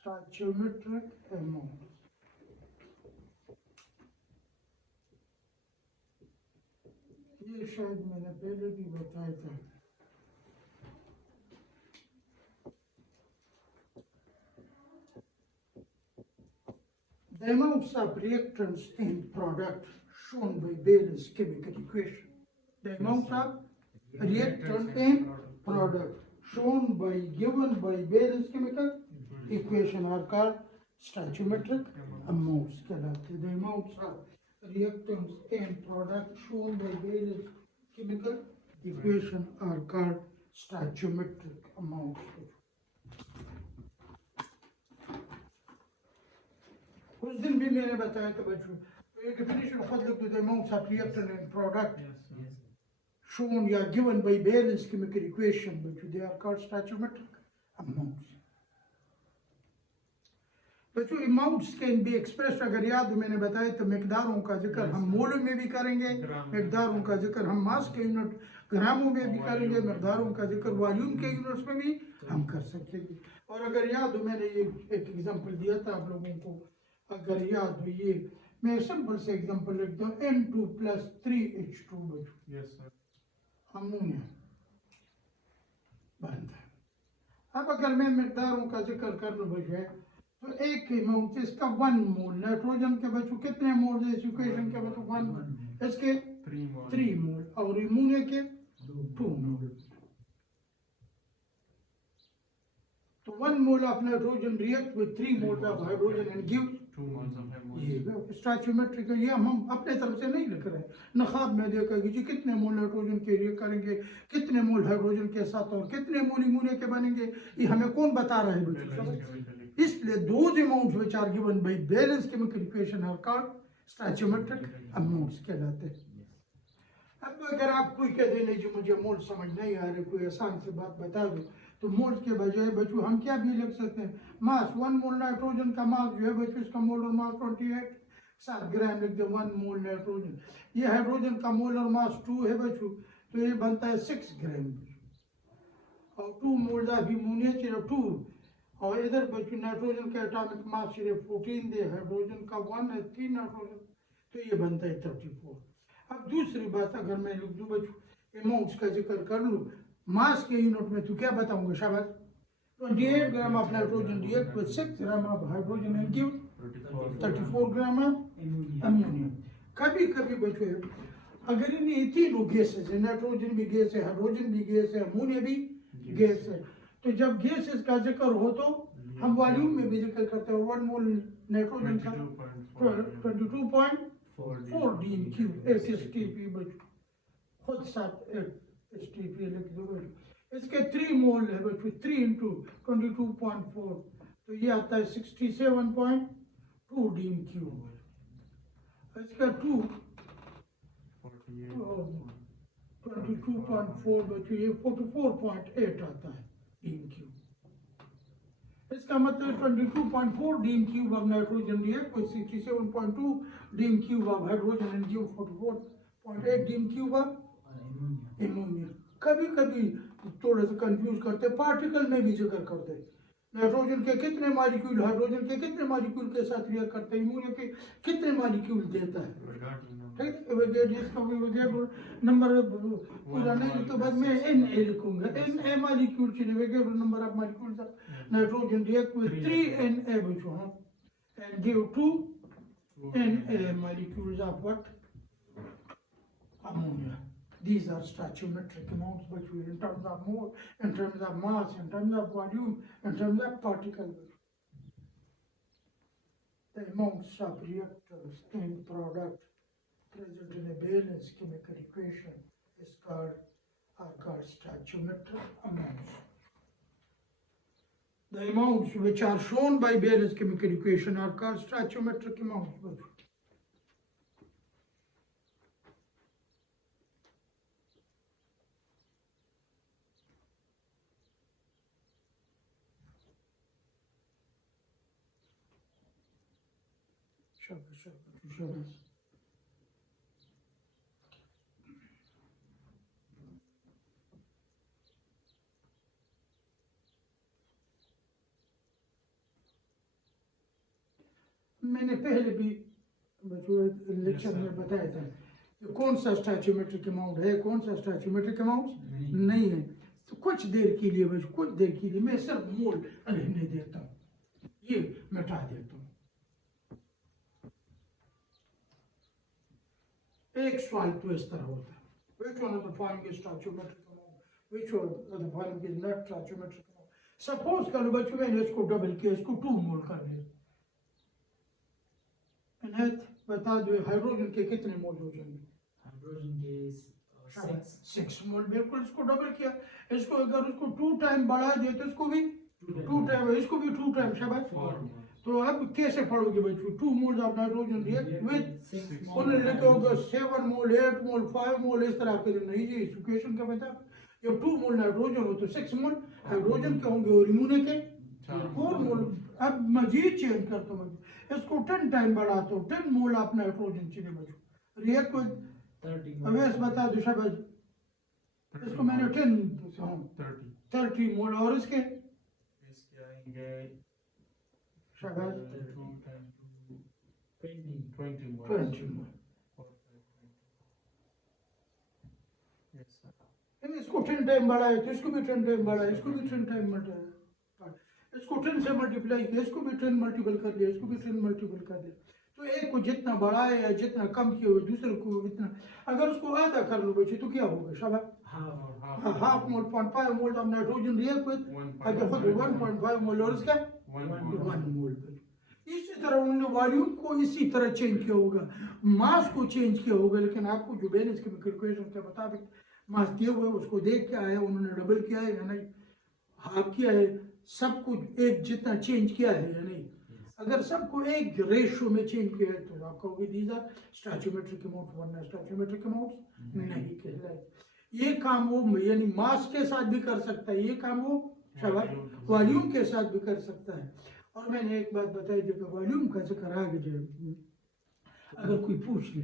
stoichiometric amounts. ये शायद मैंने पहले भी बताया था. The amounts of reactants in product shown by Bayes' chemical equation. The amounts of reactant in product shown by given by Bayes' chemical equation are called stoichiometric amounts. The amounts of reactants in product shown by Bayes' chemical equation are called stoichiometric amounts. उस दिन भी मैंने बताया था बच्चों, एक definition खुद लिख दो, the amounts of reactant in product shown या given by Bayes' chemical equation, बच्चों they are called stoichiometric amounts. बच्चों amounts can be expressed, अगर याद मैंने बताया तो मिकदारों का जिक्र हम मोल में भी करेंगे, मिकदारों का जिक्र हम मास के यूनिट ग्रामों में भी करेंगे, मिकदारों का जिक्र वॉल्यूम के यूनिट्स में भी हम कर सकेंगे. और अगर याद हो मैंने ये एक एग्जांपल दिया था आप लोगों को, अगर याद हो ये मैं सिंपल से एग्जांपल लिखता हूँ N2 + 3H2 बच्चों. Yes sir. अमोनिया बनता है. अब अगर मैं मिकदारों का जिक्र कर लूँ बच्चों तो एक अमाउंट इसका 1 मोल नाइट्रोजन के बच्चों कितने मोल है इस इक्वेशन के बच्चों 1 इसके 3 मोल और अमोनिया के 2 मोल. तो 1 mole of nitrogen reacts with 3 moles of hydrogen and gives 2 moles of ammonia. स्टोइचियोमेट्रिक ये हम अपने तरफ से नहीं लिख रहे हैं. नखाब में देखा कि जी कितने मोल नाइट्रोजन के रिएक्ट करेंगे, कितने मोल हाइड्रोजन के साथ और कितने मोल अमोनिया के बनेंगे, ये हमें कौन बता रहा है बच्चों. इसलिए those amounts which are given by Bayes' chemical equation are called stoichiometric amounts कहलाते हैं. अब अगर आप कोई कह देने जो मुझे मोल समझ नहीं आ रही, कोई आसान सी बात बता दो, तो मोल के बजाय बच्चों हम क्या भी लिख सकते हैं, मास 1 मोल नाइट्रोजन का मास जो है बच्चों इसका मोलर मास 28 7 ग्राम लिख दो. 1 मोल नाइट्रोजन, ये हाइड्रोजन का मोलर मास 2 है बच्चों, तो ये बनता है 6 ग्राम. और 2 मोल ऑफ अमोनिया सिर्फ 2, और इधर बच्चों नाइट्रोजन का एटॉमिक मास सिर्फ 14 दे, हाइड्रोजन का 1 है, 3 नाइट्रोजन, तो ये बनता है 34. अब दूसरी बात अगर मैं लिख दूँ बच्चों अमाउंट्स का जिक्र कर लूँ मास के यूनिट में, तो क्या बताऊंगा शाबाश. 28 gram of nitrogen react with 6 gram of hydrogen and give 34 gram of ammonia. कभी कभी बच्चों अगर इन तीनों गैसेस है, नाइट्रोजन भी गैस है, हाइड्रोजन भी गैस है, अमोनिया भी गैस है, तो जब गैसेस का जिक्र हो तो हम वॉल्यूम में भी जिक्र करते हैं. 1 मोल नाइट्रोजन का 22.4 DQ 8 STP बच्चों, खुद साथ 8 STP लिख दो बच्चों. इसके 3 मोल है बच्चों, 3 × 22.4, तो ये आता है 67.2 DQ. इसका 22.4 बच्चों ये 44.8 आता है DQ. इसका मतलब 22.4 DQ of nitrogen react with 67.2 DQ of hydrogen and give 44.8 DQ of ammonia. कभी कभी थोड़ा सा कंफ्यूज करते, पार्टिकल में भी जिक्र करते, नाइट्रोजन के कितने मॉलिक्यूल हाइड्रोजन के कितने मॉलिक्यूल के साथ रिएक्ट करते हैं, अमोनिया के कितने मॉलिक्यूल देता है. ठीक है, नंबर पूरा नहीं तो बस मैं Na लिखूंगा. Na मॉलिक्यूल चाहिए, number of molecules nitrogen react with 3 Na बच्चों and give 2 Na molecules of what? Ammonia. These are stoichiometric amounts, but in terms of mole, in terms of mass, in terms of volume, in terms of particle. The amounts of reactors and product present in a Bayes' chemical equation are called stoichiometric amounts. The amounts which are shown by Bayes' chemical equation are called stoichiometric amounts. Shabash. मैंने पहले भी lecture में बताया था कि कौन सा स्टैच्यूमेट्रिक amount है, कौन सा स्टैच्यूमेट्रिक अमाउंट नहीं है। तो कुछ देर के लिए बस, कुछ देर के लिए मैं सिर्फ मोल रहने देता हूँ, ये मिटा देता हूँ। एक सवाल तो इस तरह होता है, which one of the following is stoichiometric amount, which one of the following is not stoichiometric amount। Suppose करो बच्चों मैंने इसको डबल किया, इसको 2 मोल कर लिया, इन्हें बता दो हाइड्रोजन के कितने मोल हो जाएंगे? हाइड्रोजन के 6 मोल। बिल्कुल, इसको डबल किया, इसको अगर उसको 2 टाइम बढ़ा दिया तो इसको भी 2 टाइम, इसको भी 2 टाइम, शाबाश। तो अब कैसे पढ़ोगे बच्चों? 2 मोल ऑफ नाइट्रोजन रिएक्ट विद, उन्होंने लिखा होगा 7 मोल, 8 मोल, 5 मोल, इस तरह के नहीं जी, इक्वेशन का मतलब जब 2 मोल नाइट्रोजन हो तो 6 मोल हाइड्रोजन के होंगे और इम्यूने के 4 मोल। अब मजीद चेंज करता हूँ, इसको 10 टाइम बढ़ाता हूँ, 10 मोल ऑफ नाइट्रोजन चले बच्चों रिएक्ट विद 30 अवैस बता दो शाबाश, इसको मैंने 30 मोल और इसके आएंगे शाबाश 20 मोल। इसको 10 टाइम बढ़ाए तो इसको भी 10 टाइम बढ़ाए, इसको भी 10 टाइम बढ़ाए, इसको 10 से मल्टीप्लाई किया, इसको भी 10 मल्टीपल कर दिया, इसको भी 10 मल्टीपल कर दिया। तो एक को जितना बढ़ाए या जितना कम किया हुआ दूसरे को इतना, अगर उसको आधा कर लो बच्चे तो क्या होगा? शाबाश, half mole, 0.5 mole of nitrogen react with 1.5 मोल और इसका 1 मोल। इसी तरह उन्होंने वॉल्यूम को इसी तरह चेंज किया होगा, मास को चेंज किया होगा, लेकिन आपको जो बैलेंस केमिकल इक्वेशन के मुताबिक मास दिए हुए उसको देख के आया, उन्होंने डबल किया है या नहीं, हाफ किया है, सब कुछ एक जितना चेंज किया है या नहीं। अगर सबको एक रेशियो में चेंज किया है तो आप कहोगे दीज आर स्टैच्यूमेट्रिक अमाउंट, वरना स्टैच्यूमेट्रिक अमाउंट नहीं कहलाए। ये काम वो यानी मास के साथ भी कर सकता है, ये काम वो शायद वॉल्यूम के साथ भी कर सकता है। और मैंने एक बात बताई थी कि वॉल्यूम का जिक्र आगे जाए, अगर कोई पूछ ले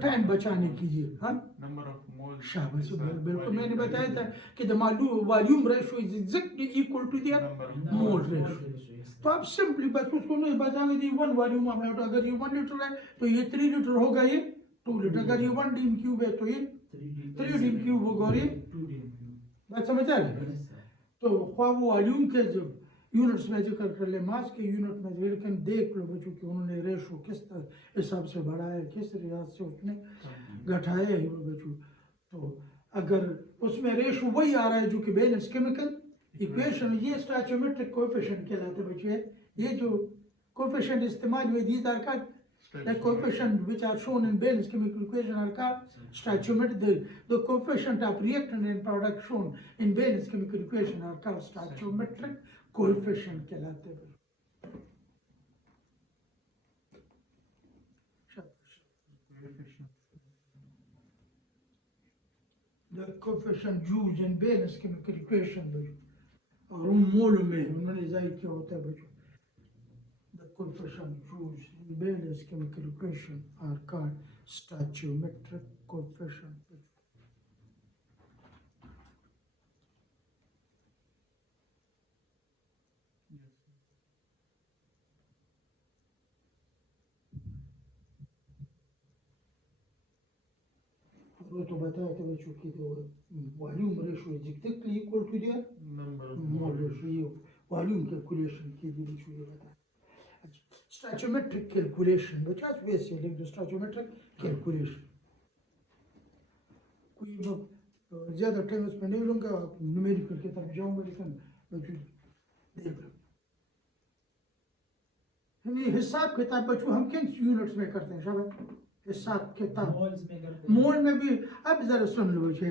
टाइम बचाने कीजिए, हाँ नंबर ऑफ मोल्स, शाबाश, बिल्कुल मैंने बताया था कि the volume ratio is exactly equal to the mole ratio. तो आप सिंपली बस उसको नहीं बताएंगे दी 1 वॉल्यूम ऑफ नाइट्रोजन, अगर ये 1 लीटर है तो ये 3 लीटर होगा, ये 2 लीटर, अगर ये 1 डीम क्यूब है तो ये 3 डीम क्यूब होगा और ये 2 डीम। बात समझ आ रही? तो ख्वाह वो वॉल्यूम के जो यूनिट्स में जिक्र कर ले, मास के यूनिट में, लेकिन देख लो बच्चों कि उन्होंने रेशो किस हिसाब से बढ़ाया है, किस रियाज से उसने घटाया है बच्चों। तो अगर उसमें रेशो वही आ रहा है जो कि बैलेंस केमिकल इक्वेशन, ये स्टैच्यूमेट्रिक कोएफिशिएंट कहलाते बच्चे। ये जो कोएफिशिएंट इस्तेमाल हुए these are called the coefficient which are shown in Bayes chemical equation are called stoichiometric. The coefficient of reactant and product shown in Bayes chemical equation are called stoichiometric coefficient कहलाते हैं। The coefficient used in Bayes chemical equation और उन मोल में उन्होंने जाहिर किया होता है बच्चों। The coefficient used in Bayes chemical equation are called stoichiometric coefficient. वो तो बताया था बच्चों की तो volume ratio is exactly equal to the number of mole ratio. Volume calculation की भी बच्चों ये बताया। स्टैच्यूमेट्रिक कैलकुलेशन बच्चा वैसे लिख दो, स्टैच्यूमेट्रिक कैलकुलेशन। कोई ज़्यादा टाइम उसमें नहीं लूँगा, न्यूमेरिकल की तरफ जाऊँगा, लेकिन बच्चों देख लो हिसाब किताब बच्चों हम किन यूनिट्स में करते हैं? शाबाश, हिसाब किताब मोल में भी। अब जरा सुन लो बच्चे,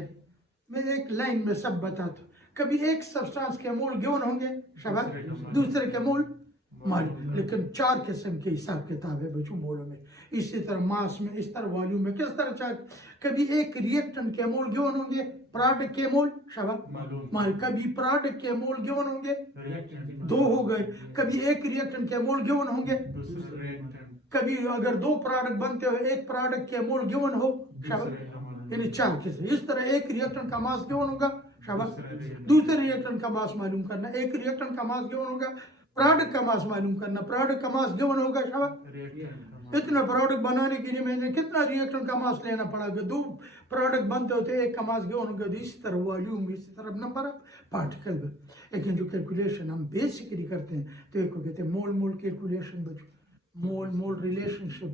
मैं एक लाइन में सब बताता हूँ। कभी एक सब्सटेंस के मोल गिवन होंगे, शाबाश, दूसरे के मोल मालूम, लेकिन 4 किस्म के हिसाब किताब है बच्चों मोलों में। इसी तरह मास में, इस तरह वॉल्यूम में, किस तरह 4। कभी एक रिएक्टेंट के मोल गिवन होंगे, प्रोडक्ट के मोल शाबाश माल, कभी प्रोडक्ट के मोल गिवन होंगे, 2 हो गए। कभी एक रिएक्टेंट के मोल गिवन होंगे, कभी अगर 2 प्रोडक्ट बनते हो एक प्रोडक्ट के मोल गिवन हो, शाबाश, यानी 4 किस्म। इस तरह एक रिएक्टेंट का मास गिवन होगा, शाबाश, दूसरे रिएक्टेंट का मास मालूम करना। एक रिएक्टेंट का मास गिवन होगा, प्रोडक्ट का मास मालूम करना, प्रोडक्ट का मास गिवन होगा शाबाश। reactant का mass. इतना प्रोडक्ट बनाने के लिए मैंने कितना रिएक्टेंट का मास लेना पड़ा, दो प्रोडक्ट बनते होते एक का मास गिवन होगा, इसी तरह वॉल्यूम, इसी तरह नंबर ऑफ पार्टिकल। लेकिन जो कैलकुलेशन हम बेसिकली करते हैं तो एक को कहते हैं मोल मोल कैलकुलेशन बच्चों, मोल मोल रिलेशनशिप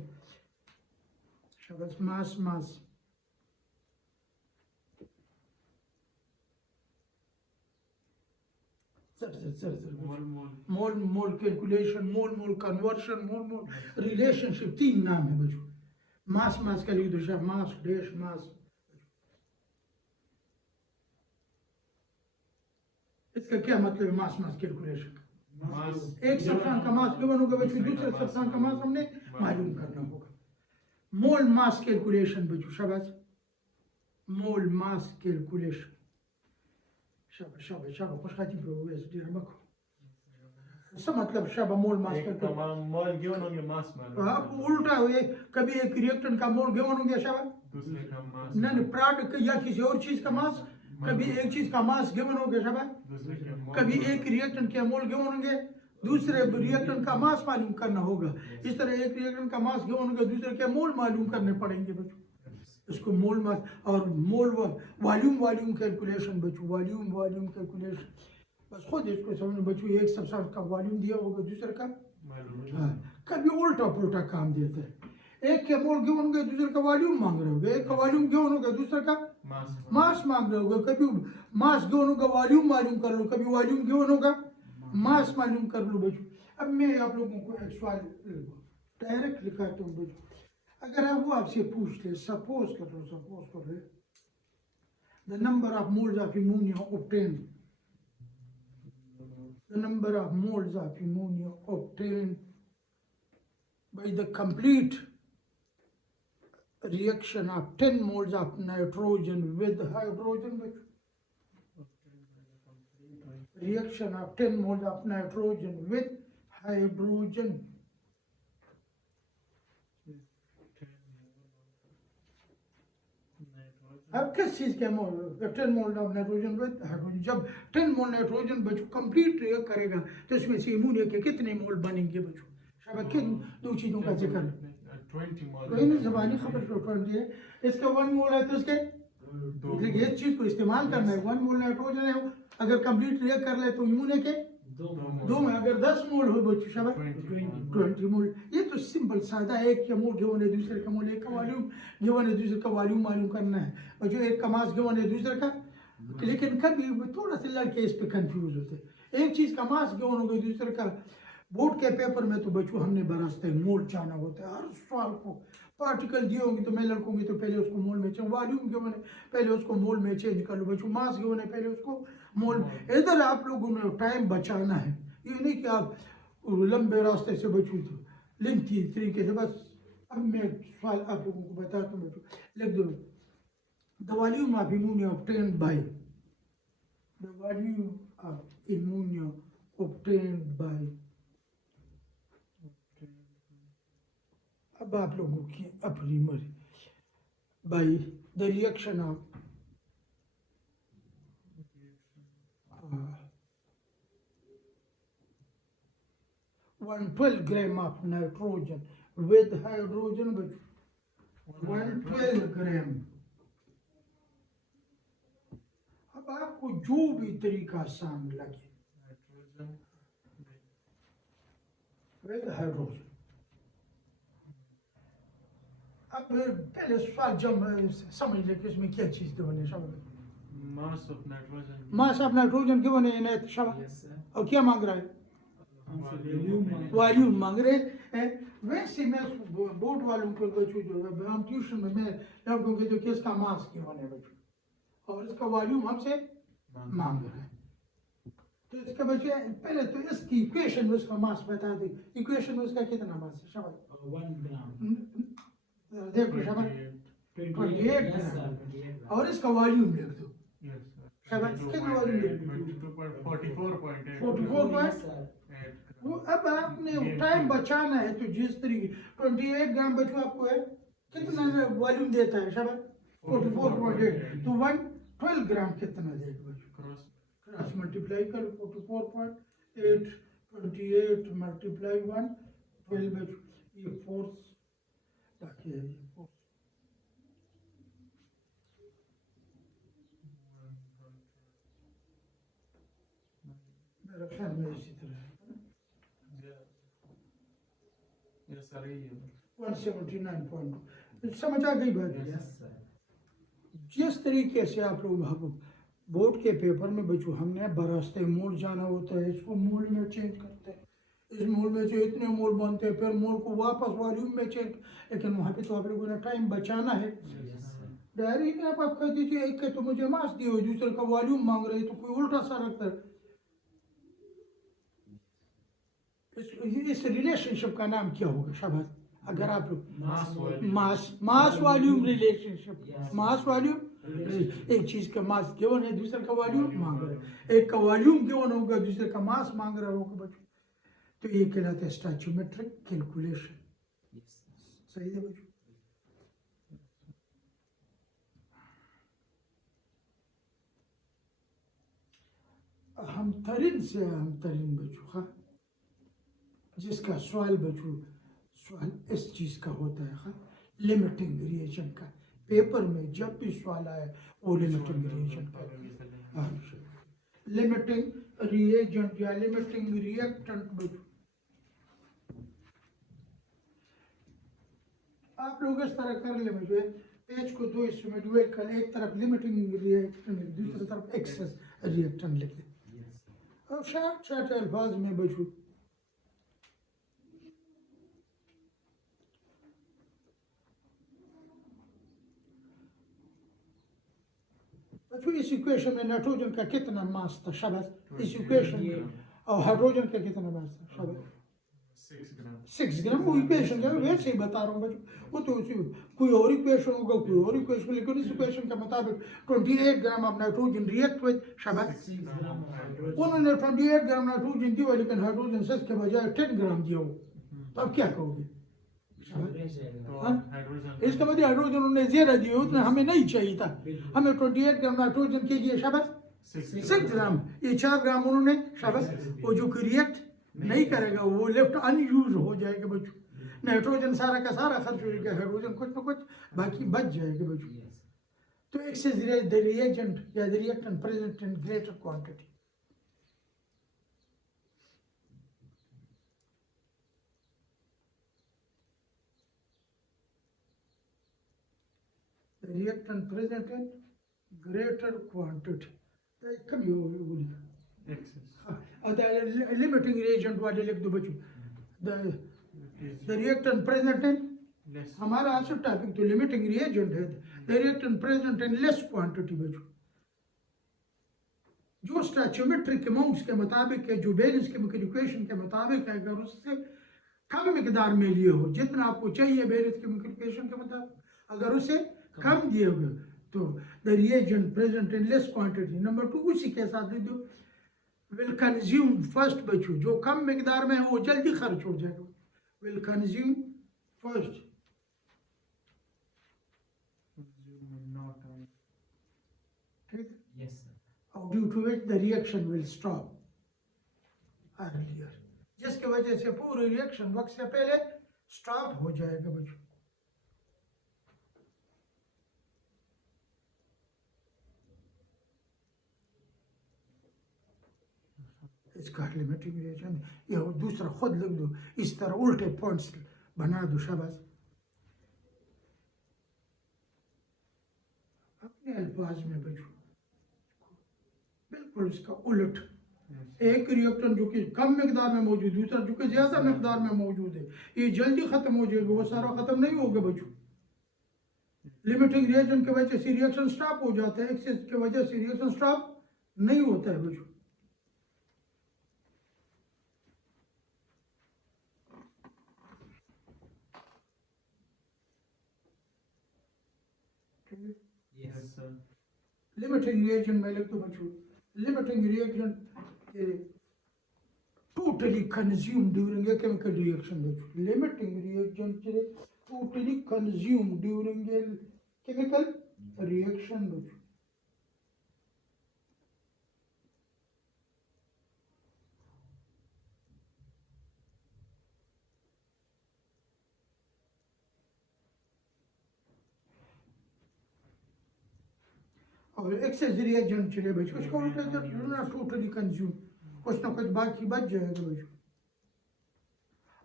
शाबाश, mass mass. Sir Mole mole. Mole mole calculation, mole mole conversion, mole mole relationship, तीन नाम है बच्चों। मास मास का लिख दो शाबाश, मास डैश मास। इसका क्या मतलब है मास मास कैलकुलेशन? Mass. एक सब्सटेंस का मास गिवन होगा बच्चों, दूसरे सब्सटेंस का मास हमने मालूम करना होगा। मोल मास कैलकुलेशन बच्चों शाबाश, मोल मास कैलकुलेशन शाबाश शाबाश शाबाश, खुशखाती पे हुए एसडी रमको सब मतलब शाबाश मोल मास एक कैलकुलेशन। तमाम mole given होंगे mass मालूम. आप उल्टा हुए, कभी एक रिएक्टेंट का मोल गिवन हो गया शाबाश, दूसरे का mass. नहीं प्रोडक्ट या किसी और चीज का मास, कभी एक चीज का मास गिवन हो गया शाबाश, दूसरे के mole. कभी एक रिएक्टेंट के मोल गिवन होंगे, दूसरे रिएक्टेंट का मास मालूम करना होगा। इस तरह एक रिएक्टेंट का मास गिवन होगा, दूसरे के मोल मालूम करने पड़ेंगे बच्चों। इसको मोल मास और मोल वॉल्यूम वॉल्यूम कैलकुलेशन बच्चों, वॉल्यूम वॉल्यूम कैलकुलेशन। बस खुद इसको समझ बच्चों, एक सब्सटेंस का वॉल्यूम दिया होगा, दूसरे का मालूम. हाँ, कभी उल्टा पुल्टा काम देते हैं। एक के मोल गिवन होगा, दूसरे का वॉल्यूम मांग रहे होगे, एक का वॉल्यूम गिवन होगा, दूसरे का Mass. मास मांग रहे होगा। कभी मास गिवन होगा वॉल्यूम मालूम कर लो, कभी वॉल्यूम गिवन होगा मास मालूम कर लो बच्चों। अब मैं आप लोगों को एक सवाल डायरेक्ट लिखाता हूँ बच्चों। अगर आप वो आपसे पूछ ले, सपोज कर लो the number of moles of ammonia obtained, the number of moles of ammonia obtained by the complete reaction of 10 moles of nitrogen with hydrogen. Reaction of 10 moles of nitrogen with hydrogen. अब किस चीज के मोल, 10 मोल of nitrogen with hydrogen, जब 10 mole nitrogen बच्चों complete react करेगा तो इसमें से अमोनिया के कितने मोल बनेंगे बच्चों? शाबाश, किन दो चीजों का जिक्र? 20 mole. कोई नहीं, जबानी खबर तो 20 है, इसका 1 मोल है तो इसके लेकिन एक चीज को इस्तेमाल करना है। 1 मोल नाइट्रोजन है, अगर कंप्लीट रिएक्ट कर ले तो अमोनिया के दो में, अगर 10 मोल हो बच्चों शाबाश 20 मोल। ये तो सिंपल सादा है, एक का मोल गिवन है, दूसरे का मोल, एक का वॉल्यूम गिवन है, दूसरे का वॉल्यूम मालूम करना है, और जो एक का मास गिवन है, दूसरे का। लेकिन कभी थोड़ा सा लड़के इस पे कंफ्यूज होते हैं, एक चीज का मास गिवन होगा, दूसरे का। बोर्ड के पेपर में तो बच्चों हमने बरसते मोल जाना होता है हर सवाल को। पार्टिकल दिए होंगे तो मैं लड़कूंगी तो पहले उसको मोल में चेंज, वॉल्यूम गिवन है पहले उसको मोल में चेंज कर लो बच्चों, मास गिवन है पहले उसको मोल। इधर आप लोगों ने टाइम बचाना है, ये नहीं कि आप लंबे रास्ते से बचो तो लेंथी तरीके से। बस अब मैं सवाल आप लोगों को बताता हूँ बच्चों, लिख दो the volume of ammonia obtained by, the volume of ammonia obtained by. अब आप लोगों की अपनी मर्जी, by the reaction of 112 gram of nitrogen with hydrogen बच्चों, 112 ग्राम। अब आपको जो भी तरीका आसान लगे Nitrogen. With hydrogen. अब पहले सवाल जब समझ ले कि इसमें क्या चीज गिवन है शाबाश। Mass of nitrogen. Mass of nitrogen given है इन्हें शाबाश, Yes, sir. और क्या मांग रहा है? वॉल्यूम मांग रहे हैं। वैसे मैं बोर्ड वालों को बच्चों जो है हम ट्यूशन में मैं लड़कों के जो किसका मास गिवन है बच्चों और इसका वॉल्यूम हमसे मांग रहा है, तो इसका बच्चे पहले तो इसकी इक्वेशन में उसका मास बता दे। इक्वेशन में उसका कितना मास है शाबाश? 1 gram. देखो शाबाश 28 ग्राम। और इसका वॉल्यूम लिख दो Yes, sir. शाबाश, कितना वॉल्यूम? 44.8. 44.8। वो अब आपने टाइम बचाना है तो जिस तरीके 28 ग्राम बच्चों आपको है कितना वॉल्यूम देता है शाबाश 44.8, तो 112 ग्राम कितना देगा बच्चों? क्रॉस मल्टीप्लाई करो 44.8 28 मल्टीप्लाई 1 12 बचू, ये फोर्स ताकि ये फोर्स मेरा ख्याल में इसी तरह है। Yes, sir. 179.2 समझ आ गई बात? Yes, sir. जिस तरीके से आप लोग हम बोर्ड के पेपर में बच्चों हमने बरास्ते मोल जाना होता है, इसको मोल में चेंज करते हैं, इस मोल में से इतने मोल बनते हैं, फिर मोल को वापस वॉल्यूम में चेंज, लेकिन वहाँ पे तो आप लोगों ने टाइम बचाना है। Yes, sir. डायरी में आप कह दीजिए एक के तो मुझे मास दिए हो, दूसरे का वॉल्यूम मांग रहे तो कोई उल्टा सा रखता है। इस रिलेशनशिप का नाम क्या होगा शाबाश? अगर आप Mass volume. Mass volume relationship, Yes. Mass volume, एक चीज का मास गिवन है, दूसरे का वॉल्यूम मांग रहा है, एक का वॉल्यूम गिवन होगा, दूसरे का मास मांग रहा होगा बच्चों, तो ये कहलाता है स्टैच्यूमेट्रिक कैलकुलेशन। Yes, sir. सही है बच्चों? अहम तरीन से अहम तरीन बच्चों, हाँ, जिसका सवाल बच्चों, सवाल इस चीज का होता है, हाँ, लिमिटिंग रिएजन का। पेपर में जब भी सवाल आए वो लिमिटिंग रिएजन का, हाँ, लिमिटिंग रिएजेंट या लिमिटिंग रिएक्टेंट बच्चों। आप लोग इस तरह कर ले मुझे, पेज को दो हिस्सों में डिवाइड कर, एक तरफ लिमिटिंग रिएक्टेंट लिख, दूसरी तरफ एक्सेस रिएक्टेंट लिख दे। Yes, sir. और शार्ट अल्फाज में बच्चों बच्चों इस इक्वेशन में नाइट्रोजन का कितना मास था शाबाश? इस इक्वेशन में और हाइड्रोजन का कितना मास था शाबाश? 6 grams. 6 ग्राम। वो इक्वेशन का वैसे ही बता रहा हूँ बच्चों, वो तो कोई और इक्वेशन होगा, कोई और इक्वेशन, लेकिन इस इक्वेशन के मुताबिक 28 ग्राम ऑफ नाइट्रोजन रिएक्ट हुए शाबाश। 6 gram of hydrogen. उन्होंने 28 ग्राम नाइट्रोजन दिया, लेकिन हाइड्रोजन 6 के बजाय 10 ग्राम दिया हो, तो अब क्या कहोगे? तो हाँ? hydrogen. इसका मतलब हाइड्रोजन उन्होंने ज्यादा दिए, उतना हमें नहीं चाहिए था, हमें 28 ग्राम नाइट्रोजन के लिए शाबाश 6 ग्राम, ये 4 ग्राम उन्होंने शाबाश। वो जो रिएक्ट नहीं करेगा वो लेफ्ट अनयूज हो जाएगा बच्चों, नाइट्रोजन सारा का सारा खर्च हो जाएगा, हाइड्रोजन कुछ ना कुछ बाकी बच जाएगा बच्चों। Yes. तो एक्सेस द रिएजेंट या the reactant present in greater quantity. The reactant present in greater quantity. कम ही होगी बोली। Excess. लिमिटिंग रिएजेंट वाले लिख दो बच्चों, the reactant present in, Less. हमारा आंसर टॉपिक तो लिमिटिंग रिएजेंट है, the reactant present in less quantity बच्चों। जो स्टैच्यूमेट्रिक अमाउंट्स के मुताबिक है, जो बैलेंस केमिकल इक्वेशन के मुताबिक है, अगर उससे कम मिकदार में लिए हो, जितना आपको चाहिए बैलेंस केमिकल इक्वेशन के मुताबिक, अगर उसे कम दिए हुए तो the reagent present in less quantity. Number 2 उसी के साथ लिख दो, विल कंज्यूम फर्स्ट बच्चों, जो कम मिकदार में है वो जल्दी खर्च हो जाएगा, will consume first, Consume not on. ठीक है, Yes, sir. और due to which the reaction will stop earlier, जिसकी वजह से पूरी रिएक्शन वक्त से पहले स्टॉप हो जाएगा बच्चों। इसका लिमिटिंग रिएक्शन या दूसरा खुद लिख दो, इस तरह उल्टे पॉइंट्स बना दो शाबाश। अपने अल्फाज में बच्चों बिल्कुल इसका उलट, एक रिएक्टेंट जो कि कम मिकदार में मौजूद, दूसरा जो कि ज्यादा मिकदार में मौजूद है, ये जल्दी खत्म हो जाएगा, वो सारा खत्म नहीं होगा बच्चों। लिमिटिंग रिएक्शन की वजह से रिएक्शन स्टॉप हो जाता है, एक्सेस की वजह से रिएक्शन स्टॉप नहीं होता है बच्चों। Yes. Yes, sir. Limiting reaction में लिख दो बच्चों, limiting reaction totally consumed during a chemical reaction बच्चों, limiting reagent totally consumed during a chemical reaction बच्चों। और एक्सेस रिएजेंट चले बच्चों उसको ना टोटली कंज्यूम कुछ ना कुछ बाकी बच जाएगा बच्चों।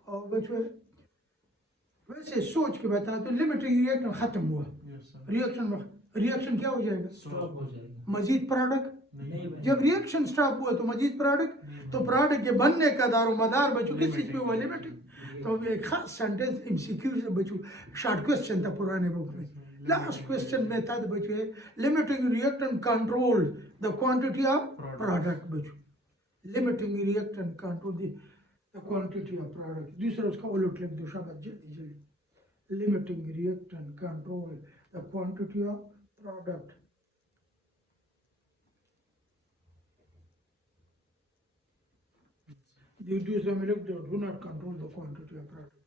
और बच्चों वैसे सोच के बता तो लिमिटिंग रिएक्शन खत्म हुआ, Yes, sir. रिएक्शन क्या हो जाएगा? स्टॉप हो जाएगा। मजीद प्रोडक्ट नहीं बनेगा। जब रिएक्शन स्टॉप हुआ तो मजीद प्रोडक्ट, तो प्रोडक्ट के बनने का दारोमदार बच्चों किस चीज पे हुआ? लिमिटिंग। तो एक खास सेंटेंस एमसीक्यू से बच्चों शॉर्ट क्वेश्चन था पुराने बुक में, लास्ट क्वेश्चन में था बच्चों limiting reactant control the quantity of product बच्चों, limiting reactant control the quantity of product. दूसरा उसका उलट लिख दो शाबाश जल्दी जल्दी, limiting reactant control the quantity of product. दूसरा में लिख दो do not control the quantity of product.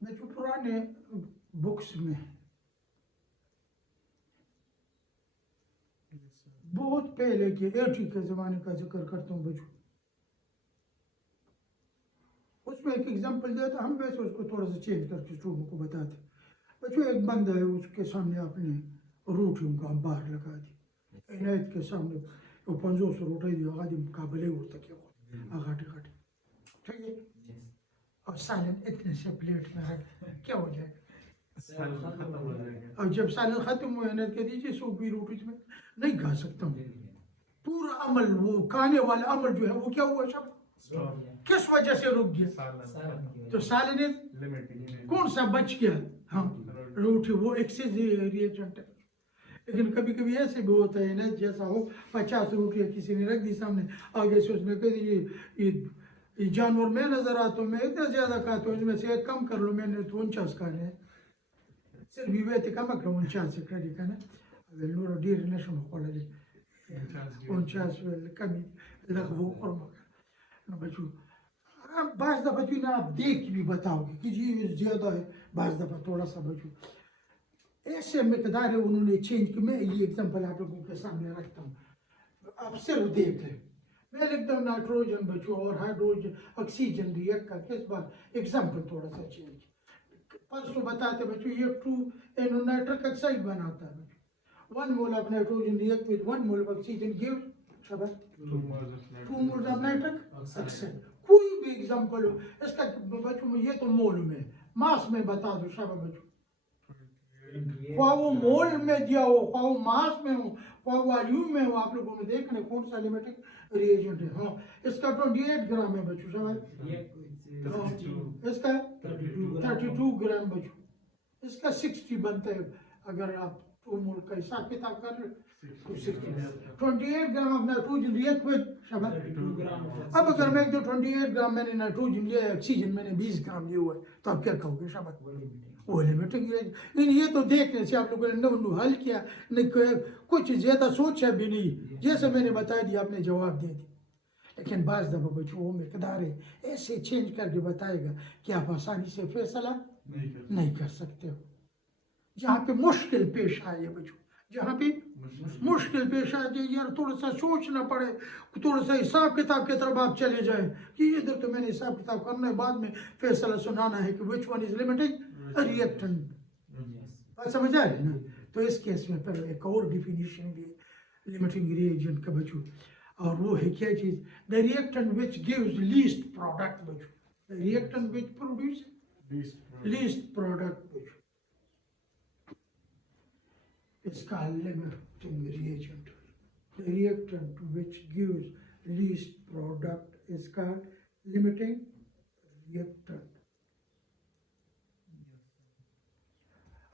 बच्चों पुराने बुक्स में Yes, sir. बहुत पहले के 80 के ज़माने का जिक्र करता हूँ बच्चों, उसमें एक एग्जांपल दिया था, हम वैसे उसको थोड़ा सा चेंज करके स्टूडेंट को बताते। बच्चों एक बंदा है, उसके सामने आपने रोटियों का अंबार लगा दी, इनायत के सामने वो 500 रोटी दी, आदि मुकाबले उड़ता क्या आघाटे घाटे, ठीक है, और सालन इतने से प्लेट में रख क्या हो जाएगा? साल खत्म हो जाएगा। और जब सालन खत्म हुआ इनायत कह दीजिए 100 की रोटी में नहीं खा सकता हूँ, पूरा अमल वो खाने वाला अमल जो है वो क्या हुआ सब Stop. किस वजह से रुक गया? सालन तो सालन limiting. कौन सा बच गया? हाँ रोटी, वो एक्सेस रिएजेंट है। लेकिन कभी कभी ऐसे भी होता है ना, जैसा हो 50 रोटियाँ किसी ने रख दी सामने, आगे से उसने कह दी ये जानवर मैं नजर आता हूँ, मैं इतना ज्यादा खाता हूँ, इसमें से एक कम कर लो, मैंने तो 49 खाने हैं, सिर्फ ये थे कम कर 49 क्रेडिट का ना, नूर डीर नशम खोला दे 49 कमी लगभग और ना बच्चों। बाज़ दफ़ा जो ना आप देख के भी बताओगे कि जी ये ज़्यादा है, बाज़ दफ़ा थोड़ा सा बच्चों ऐसे मकदार है उन्होंने चेंज की। मैं ये एग्जांपल आप लोगों के सामने रखता हूँ, आप सिर्फ देख लें। मैं लिखता हूँ नाइट्रोजन बच्चों और हाइड्रोजन ऑक्सीजन रिएक्ट का किस बार एग्जांपल थोड़ा सा चेंज, परसों बताते बच्चों ये 2 नाइट्रिक ऑक्साइड बनाता है बच्चों, 1 मोल of nitrogen react with 1 mole of oxygen gives 2 mole of nitric oxide. कोई भी एग्जांपल हो इसका बच्चों में, ये तो मोल में मास में बता दो शाबाश बच्चों, ख्वाह वो मोल में दिया हो, ख्वाह वो मास में हो, ख्वाह वॉल्यूम में हो, आप लोगों ने देखने कौन सा लिमिटिंग रिएजेंट है। हाँ इसका 28 ग्राम है बच्चों शाबाश, इसका 32 ग्राम बच्चों, इसका 60 बनता है। अगर आप 2 मोल का हिसाब किताब कर लो तो 28 gram of nitrogen react with शाबाश। अब अगर मैं जो 28 ग्राम मैंने नाइट्रोजन लिया है, ऑक्सीजन मैंने 20 ग्राम लिया हुआ है, तो आप क्या कहोगे शाबाश? वो लिमिटिंग है। ये तो देखने से आप लोगों ने नन्नू हल किया नहीं, कुछ ज्यादा सोचा भी नहीं, जैसे मैंने बता दिया आपने जवाब दे दी। लेकिन बाज़ दफ़ा बच्चों वो मकदार है ऐसे चेंज करके बताएगा कि आप आसानी से फैसला नहीं कर सकते हो। जहाँ पे मुश्किल पेश आए बच्चों, जहाँ पे मुश्किल पेश आ जाए, यार थोड़ा सा सोचना पड़े, थोड़ा सा हिसाब किताब की तरफ आप चले जाएं कि इधर तो मैंने हिसाब किताब करना है, बाद में फैसला सुनाना है कि विच वन इज लिमिटिंग रिएक्टेंट। बात समझ आ रही है ना? तो इस केस में पहले एक और डिफिनीशन भी लिमिटिंग रिएजेंट का बच्चों, और वो है क्या चीज? The reactant which gives least product बच्चों, the reactant which produce least product बच्चों, इसका limiting reagent. The reactant which gives least product इसका लिमिटिंग रिएक्टेंट।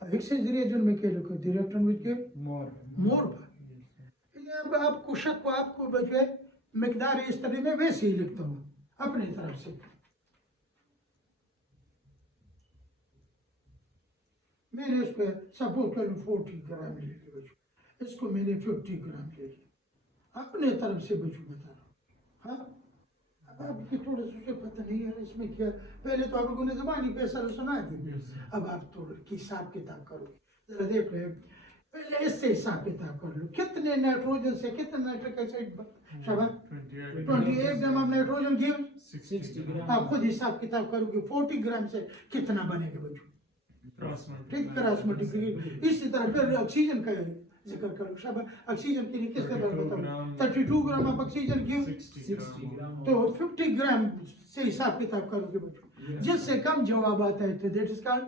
एक्सेस रिएजेंट में क्या लिखो? The reactant which give more. अब आपको शक, आपको बचे मकदार इस तरह में वैसे ही लिखता हूँ अपनी तरफ से। मैंने इसको सपोज कर 40 ग्राम ले लिया बच्चों, इसको मैंने 50 ग्राम ले लिया अपने तरफ से बच्चों बता रहा हूँ। हाँ अब आपकी थोड़ा सा पता नहीं है इसमें क्या, पहले तो आप लोगों ने ज़बानी पैसा सुना दी, अब आप थोड़ा हिसाब किताब करोगे, जरा देख रहे पहले इससे हिसाब किताब कर लो, कितने नाइट्रोजन से कितने नाइट्रिक एसिड शाबाश 28 ग्राम ऑफ नाइट्रोजन गिव 60 ग्राम आप खुद हिसाब किताब करोगे 40 ग्राम से कितना बनेगा बच्चों, ठीक क्रॉस मल्टीप्लिकेशन। इसी तरह फिर ऑक्सीजन का जिक्र करो शाबाश, ऑक्सीजन के लिए किस तरह बताओ 32 ग्राम ऑफ ऑक्सीजन गिव 60 ग्राम तो 50 ग्राम से हिसाब किताब करोगे बच्चों, जिससे कम जवाब आता है तो दैट इज कॉल्ड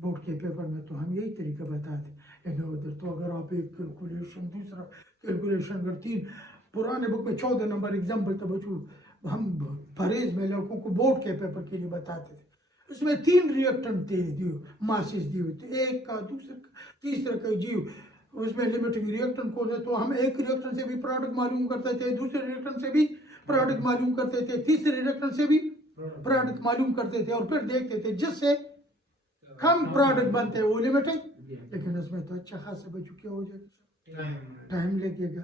बोर्ड के पेपर में तो हम यही तरीका बताते, लेकिन उधर तो अगर आप एक कैलकुलेशन दूसरा कैलकुलेशन अगर 3 पुराने बुक में 14 नंबर एग्जाम्पल तो बच्चों हम फरेज में लोगों को बोर्ड के पेपर के लिए बताते थे, उसमें 3 रिएक्टेंट थे दियो मासेस दिए थे, एक का दूसरे का तीसरे का जीव, उसमें लिमिटिंग रिएक्टेंट कौन है तो हम एक रिएक्टेंट से भी प्रोडक्ट मालूम करते थे, दूसरे रिएक्टेंट से भी प्रोडक्ट मालूम करते थे, तीसरे रिएक्टेंट से भी प्रोडक्ट मालूम करते थे और फिर देखते थे जिससे कम प्रोडक्ट बनते हैं वो लिमिटिंग, लेकिन उसमें तो अच्छा खासा बच्चों क्या हो जाएगा टाइम लगेगा,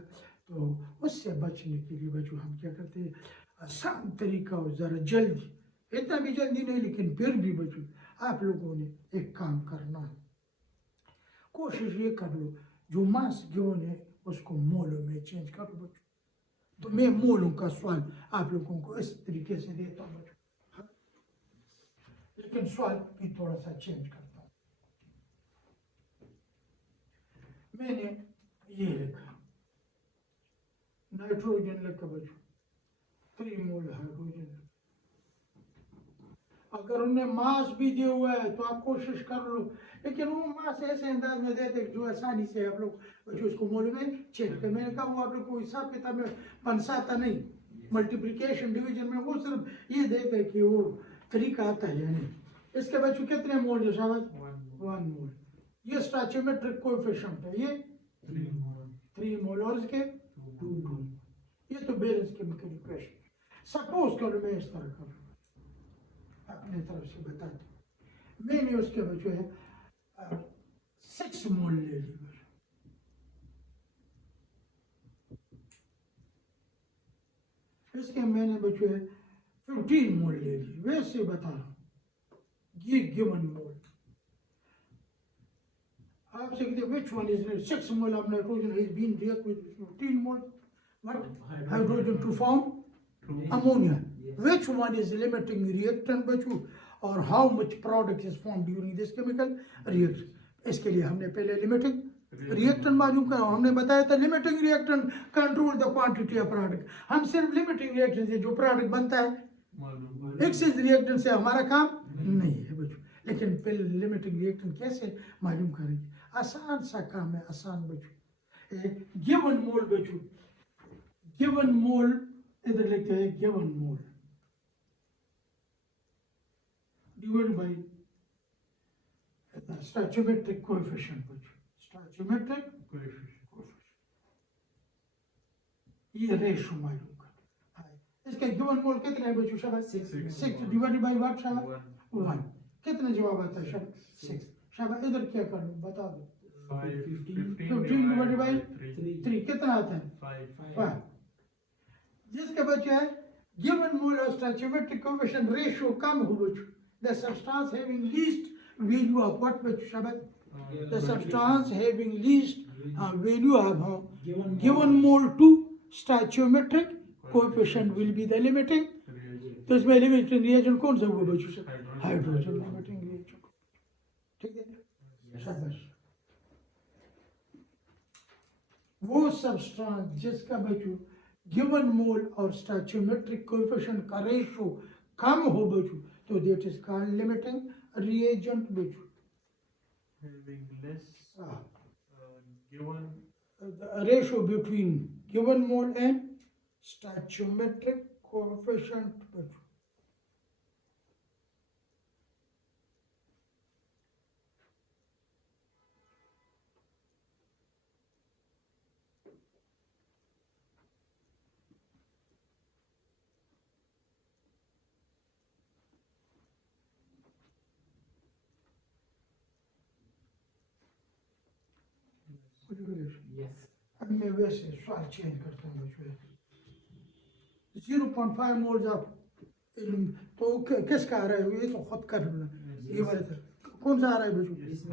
तो उससे बचने के लिए बच्चों हम क्या करते हैं आसान तरीका हो ज़रा जल्दी, इतना भी जल्दी नहीं लेकिन फिर भी बच्चों आप लोगों ने एक काम करना है, कोशिश ये कर लो जो मास गिवन है उसको मोलों में चेंज कर लो बच्चों, तो मैं मोलों का सवाल आप लोगों को इस तरीके से देता हूँ बच्चों, हाँ? लेकिन सवाल भी थोड़ा सा चेंज करता हूँ, मैंने ये लिखा नाइट्रोजन लिखा बच्चों 3 मोल हाइड्रोजन, अगर उन्हें मास भी दिया हुआ है तो आप कोशिश कर लो, लेकिन वो मास ऐसे अंदाज में देते जो आसानी से आप लोग बच्चों उसको मोल में चेक कर, मैंने कहा वो आप लोग को हिसाब किताब में पंसाता नहीं, मल्टीप्लिकेशन डिवीजन में वो सिर्फ ये देते कि वो तरीका आता है यानी इसके बच्चों कितने मोल है शाबाश 1 मोल, ये स्टोइचियोमेट्रिक कोएफिशिएंट है, ये 3 मोल और इसके 2 मोल, ये तो बैलेंस केमिकल इक्वेशन। सपोज करो मैं इस तरह कर अपने तरफ से बता दूं, मैंने उसके बच्चों है 6 मोल ले ली बच्चों, इसके मैंने बच्चों है 15 मोल ले ली, वैसे बता रहा हूँ ये गिवन मोल, आपसे कहते which one is 6 mole of nitrogen has been react with 15 mole what hydrogen to form ammonia, which one is limiting reactant बच्चों और how much product is formed during this chemical reaction, इसके लिए हमने पहले limiting reactant मालूम करा, हमने बताया था limiting reactant control the quantity of product, हम सिर्फ लिमिटिंग रिएक्टेंट से जो प्रोडक्ट बनता है एक्सिस रिएक्टेंट से हमारा काम नहीं है बच्चों, लेकिन फिर लिमिटिंग रिएक्टेंट कैसे मालूम करेंगे, आसान सा काम है, आसान बच्चों, गिवन मोल बच्चों, गिवन मोल इधर लिखते हैं given mole divide by stoichiometric coefficient बच्चों, स्टोइचियोमेट्रिक कोएफिशिएंट, ये रेशो मालूम कर, इसके गिवन मोल कितने हैं बच्चों शाबाश 6 डिवाइड बाय व्हाट शाबाश 1, कितने जवाब आता है शाबाश 6, शाबाश इधर क्या कर लो बता दो 15 डिवाइड बाय 3 कितना आता है 5, जिसके बच्चे है given mole of stoichiometric coefficient ratio कम हो बच्चों, the substance having least value of what बच्चों शाबाश the substance having least value of given mole to stoichiometric coefficient will be the limiting, तो इसमें लिमिटिंग रिएजेंट कौन सा होगा बच्चों हाइड्रोजन लिमिटिंग रिएजेंट, ठीक है शाबाश, वो सब्सटेंस जिसका बच्चों गिवन मोल और स्टोइचियोमेट्रिक कोएफिशिएंट का रेशियो कम हो बच्चों तो that is called limiting reagent बच्चों, having less given the ratio between given mole and stoichiometric coefficient बच्चों, yes अब मैं वैसे सवाल चेंज करता हूँ बच्चों, 0.5 मोल्स ऑफ तो किसका आ रहा है ये तो खुद कर लो, ये वाला कौन सा आ रहा है बच्चों? इसमें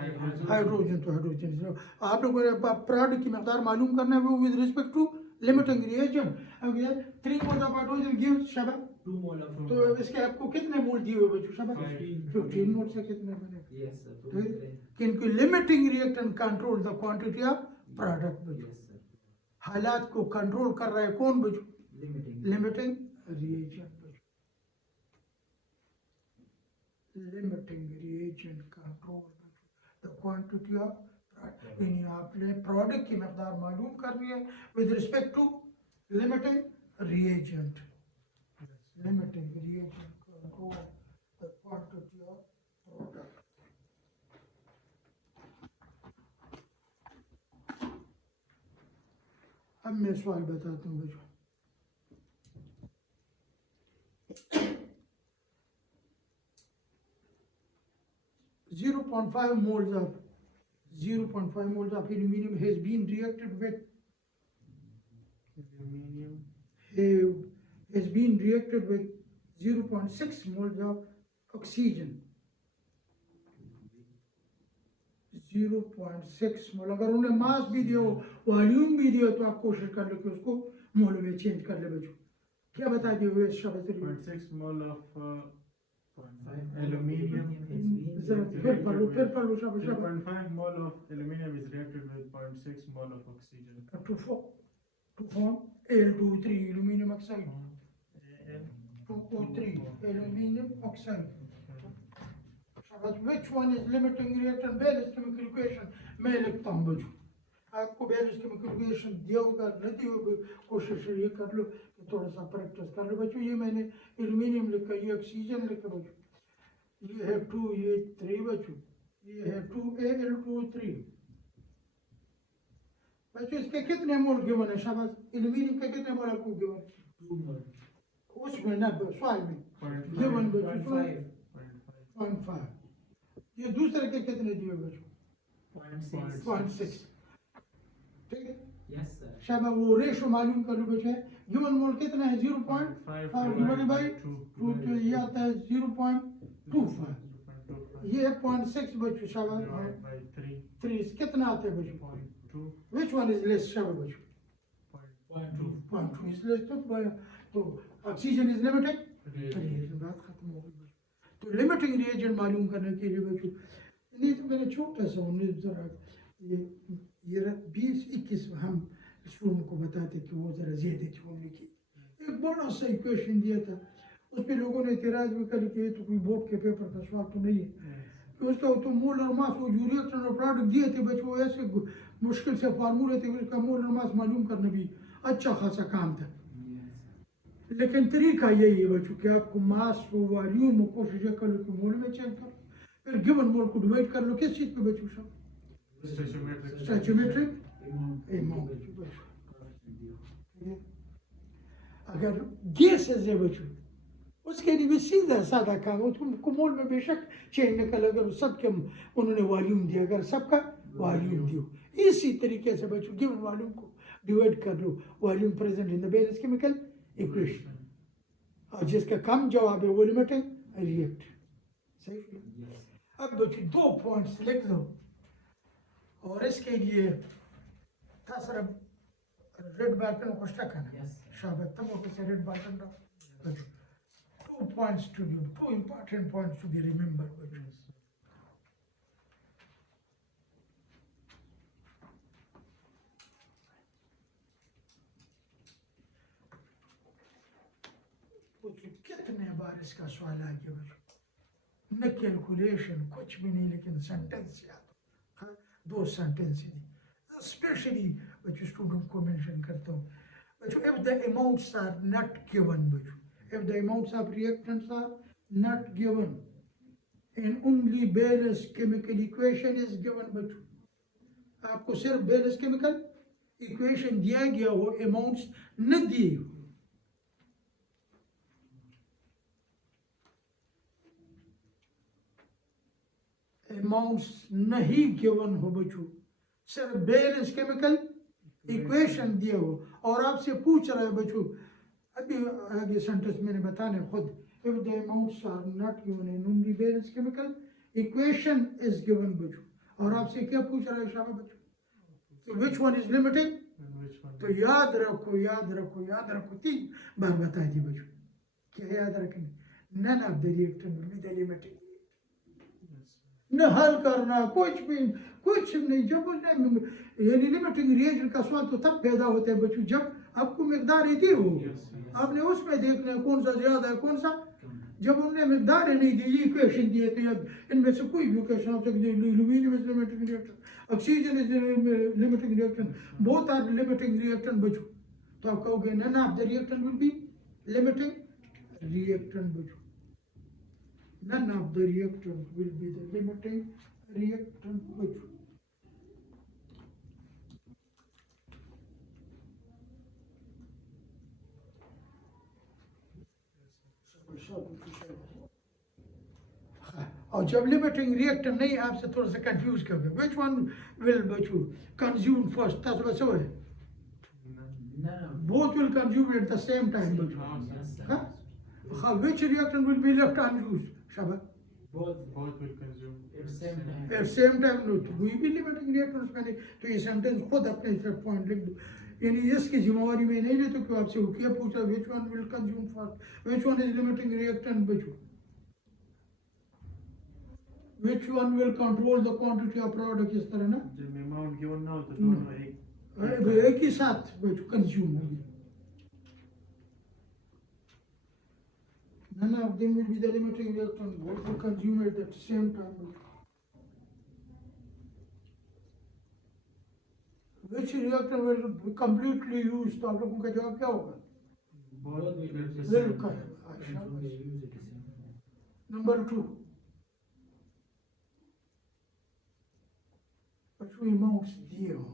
हाइड्रोजन। तो हाइड्रोजन आप लोगों ने प्रोडक्ट की मकदार मालूम करना है वो with respect to limiting reagent. अब ये 3 मोल ऑफ हाइड्रोजन गिव्स शबा, 2 mole of तो इसके आपको कितने मोल दिए हुए बच्चों शबा? 15 मोल से कितने बने? yes sir, क्योंकि limiting reactant control the quantity of product बच्चों। yes sir, हालात को कंट्रोल कर रहा है कौन बच्चों? limiting, लिमिटिंग रिएजेंट बच्चों। Limiting reagent control the quantity of, यानी आपने प्रोडक्ट की मकदार मालूम करनी है with respect to limiting reagent. Limiting reagent control the quantity of product. अब मैं सवाल बताता हूँ बच्चों। .5 moles of 0.5 moles of aluminium has been reacted with Aluminium. has been reacted with 0.6 moles of oxygen। 0.6 मोल, अगर उन्हें मास भी दिया हो वॉल्यूम भी दिया तो आप कोशिश कर लो कि उसको मोल में चेंज कर ले बच्चों। क्या बता दिए हुए शब्द? 0.6 mole of 0.5 aluminium. जरा फिर पढ़ लो शब्द। 0.5 mole of aluminium is reacted with 0.6 mole of oxygen. to form Al2O3 aluminum oxide। 2O3 aluminum oxide। Which one is limiting reactant? Bayes chemical equation मैं लिखता हूँ बच्चों। आपको Bayes chemical equation दिया होगा नहीं दिया होगा, कोशिश ये कर लो कि थोड़ा सा प्रैक्टिस कर लो बच्चों। ये मैंने एल्यूमिनियम लिखा, ये ऑक्सीजन लिखा बच्चों, ये है 2, ये 3 बच्चों, ये है 2Al2O3 बच्चों। इसके कितने मोल गिवन है शाबाश? एल्यूमिनियम के कितने मोल आपको गिवन? 2 mole, उसमें ना सवाल में 0.5. गिवन बच्चों 0.5, 0.5। ये दूसरे के कितने दिए बच्चों? 0.6, 0.6। ठीक है yes sir, शाबाश। वो रेशो मालूम कर लो बच्चे। गिवन मोल कितना है? 0.5 डिवाइडेड बाई 2, तो ये आता है 0.25। ये है 0.6 बच्चों शाबाश। Divided by 3. 3 कितना आता है बच्चों? 0.2. विच वन इज लेस शाबाश बच्चों? 0.2. 0.2 इज लेस। तो oxygen is limited Reagent. Reagent. बात खत्म हो गई बच्चों। तो लिमिटिंग रिएजेंट मालूम करने के लिए बच्चों, नहीं तो मैंने छोटा सा उन्हें जरा ये 20-21 हम स्टूडेंट को बताते कि वो जरा ज्यादा क्यों लिखी। एक बड़ा सा इक्वेशन दिया था, उस पर लोगों ने इतराज भी कर कि तो कोई बोर्ड के पेपर का सवाल तो नहीं है। उसका तो मोल और मास वो जो रिएक्शन और प्रोडक्ट दिए थे बच्चों, वो ऐसे मुश्किल से फार्मूले थे, उसका मोल और मास मालूम करना भी अच्छा खासा काम था। yes, लेकिन तरीका यही है बच्चों कि आपको मास को वॉल्यूम को कोशिश कर लो कि मोल में चेंज करो, फिर गिवन मोल को डिवाइड कर लो किस चीज़ पे बच्चों? सब Stoichiometric. स्टोइचियोमेट्रिक amount, amount. अगर गैसेस है बच्चों, उसके लिए भी सीधा सादा काम है। उसको मोल में बेशक चेंज निकल, अगर सबके उन्होंने वॉल्यूम दिया, अगर सबका वॉल्यूम दियो, इसी तरीके से बच्चों गिवन वॉल्यूम को डिवाइड कर लो, volume present in the balance chemical equation, और जिसका कम जवाब है वो लिमिटिंग रिएक्ट। सही सुना? yes, अब बच्चों 2 पॉइंट्स लिख दो, और इसके लिए था सर रेड बटन को करना। yes, शाबाश, तब वो से रेड बटन दो। 2 points to do, 2 important points to be remembered बच्चों। कितने बार इसका सवाल आ गया बच्चों? न कैलकुलेशन कुछ भी नहीं, लेकिन सेंटेंस याद हो। हाँ, 2 सेंटेंस ही स्पेशली बच्चों स्टूडेंट को मेंशन करता हूँ बच्चों। If the amounts are not given बच्चों, if the amounts of reactants are not given and only balance chemical equation is given बच्चों, आपको सिर्फ बैलेंस केमिकल इक्वेशन दिया गया हो, अमाउंट्स न दिए हो, अमाउंट्स नहीं गिवन हो बच्चों, सिर्फ बैलेंस केमिकल इक्वेशन दिए हो, और आपसे पूछ रहा है बच्चों, अभी आगे सेंटेंस मैंने बताने खुद, if the amounts are not given in only balance chemical equation is given बच्चों, और आपसे क्या पूछ रहा है शाबाश बच्चों, which one is limiting, And which one? तो याद रखो याद रखो याद रखो, 3 बार बता दी बच्चों, क्या याद रखनी, none of the reactant will be the limiting, Yes. न हल करना कुछ भी, कुछ नहीं। जब उसने यानी लिमिटिंग रिएजेंट का सवाल तो तब पैदा होता है बच्चों जब आपको मिकदार इतनी हो, Yes, yes. आपने उसमें देखना है कौन सा ज्यादा है कौन सा, जब हमने मिकदार ही नहीं दी, ये इक्वेशन दिए तो अब इनमें से कोई भी इक्वेशन आप सकते, aluminium is limiting reactant, oxygen is limiting reactant, both are limiting reactant बच्चों, तो आप कहोगे none of the reactant will be limiting reactant बच्चों, none of the reactant will be the limiting reactant बच्चों। और जब लिमिटिंग रिएक्टेंट नहीं, आपसे थोड़ा सा कंफ्यूज कर गए, विच वन विल बच्चों कंज्यूम फर्स्ट, तब बस है both will consume at the same time बच्चों, हाँ, which reactant will be left unused, शाबाश, Both Both will consume at the same time. at same time no, तो कोई भी लिमिटिंग रिएक्टेंट उसमें नहीं, तो ये सेंटेंस खुद अपने तरफ पॉइंट लिख दो, यानी इसकी जिम्मेवारी में नहीं लेते कि आपसे वो क्या पूछा, which one will consume first, which one is limiting reactant बच्चों, which one will control the quantity of product, इस तरह ना, जब amount given ना हो तो No. दोनों एक एक ही साथ बच्चों कंज्यूम होगी, none of them will be the limiting reactant, both will consume at the same time. Which reactant will be completely used, तो आप लोगों का जवाब क्या होगा, both Both will will be be the will same. का है, And अच्छा। they use it the same time. Number 2, बच्चों अमाउंट्स दिए हो,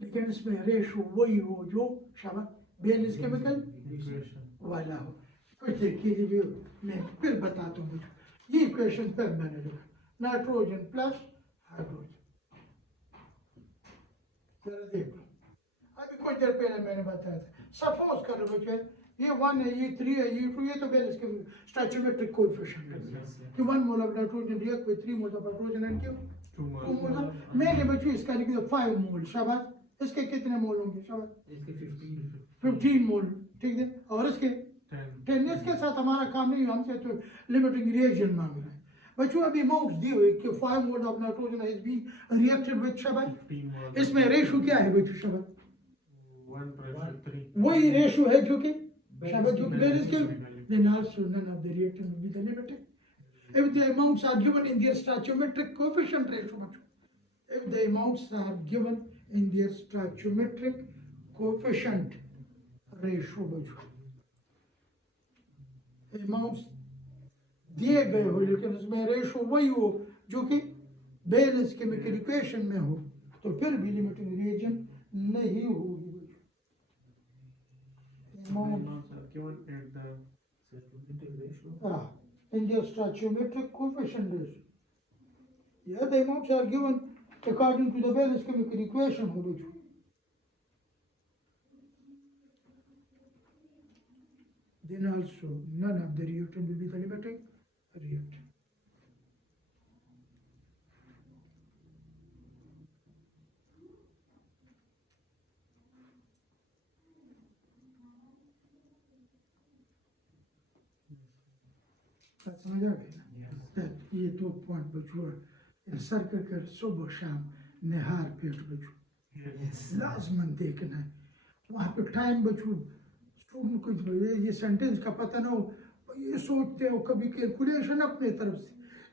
लेकिन इसमें रेशो वही हो जो शाबाश बेनिस केमिकल equation. वाला हो, कुछ देखिए जी, मैं फिर बताता हूँ बच्चों, ये इक्वेशन फिर मैंने लिखा, नाइट्रोजन प्लस हाइड्रोजन, जरा देखो, अभी कुछ देर पहले मैंने बताया था, सपोज करो बच्चे ये 1 है, ये 3 है, ये 2, ये तो बेनिस के स्टोइचियोमेट्रिक कोएफिशिएंट है Yes, sir. कि 1 मोल of nitrogen react with 3 mole of hydrogen and क्यों 2 2 more. मोल, मैंने बच्चों इसका लिख दिया 5 मोल, शाबाश, इसके कितने मोल होंगे, शाबाश इसके 15. 15 मोल, ठीक है, और इसके 10. 10, इसके साथ हमारा काम नहीं, हमसे तो लिमिटिंग रिएजेंट मांग रहा है बच्चों, अभी अमाउंट्स दिए हुए कि 5 mole of nitrogen has been reacted with शाबाश, 15 more. इसमें रेशो क्या है बच्चों, शाबाश 1:3. वही रेशो है जो कि शाबाश जो कि Balance बेनिस के, chemical. then also none of the reactant will be the limiting. If the amounts are given in their stoichiometric coefficient ratio बच्चों, if the amounts are given in their stoichiometric coefficient ratio बच्चों, amounts दिए गए हो लेकिन उसमें ratio वही हो जो कि बैलेंस केमिकल इक्वेशन में हो, तो फिर भी लिमिटिंग रिएजेंट नहीं होगी बच्चों। Amount Amounts are given at the Stoichiometric ratio. in their stoichiometric coefficient ratio. Yeah, the amounts are given according to the Bayes chemical equation हो बच्चों। Then also none of the reactant will be the limiting reactant. बात समझ आ गई ना? Yes. ये 2 point बच्चों sir कर सुबह शाम निहार पेट बच्चों Yes. लाजमन देखना है, वहाँ पे टाइम बच्चों स्टूडेंट कुछ ये सेंटेंस का पता ना हो, ये सोचते हो कभी कैलकुलेशन अपने तरफ से,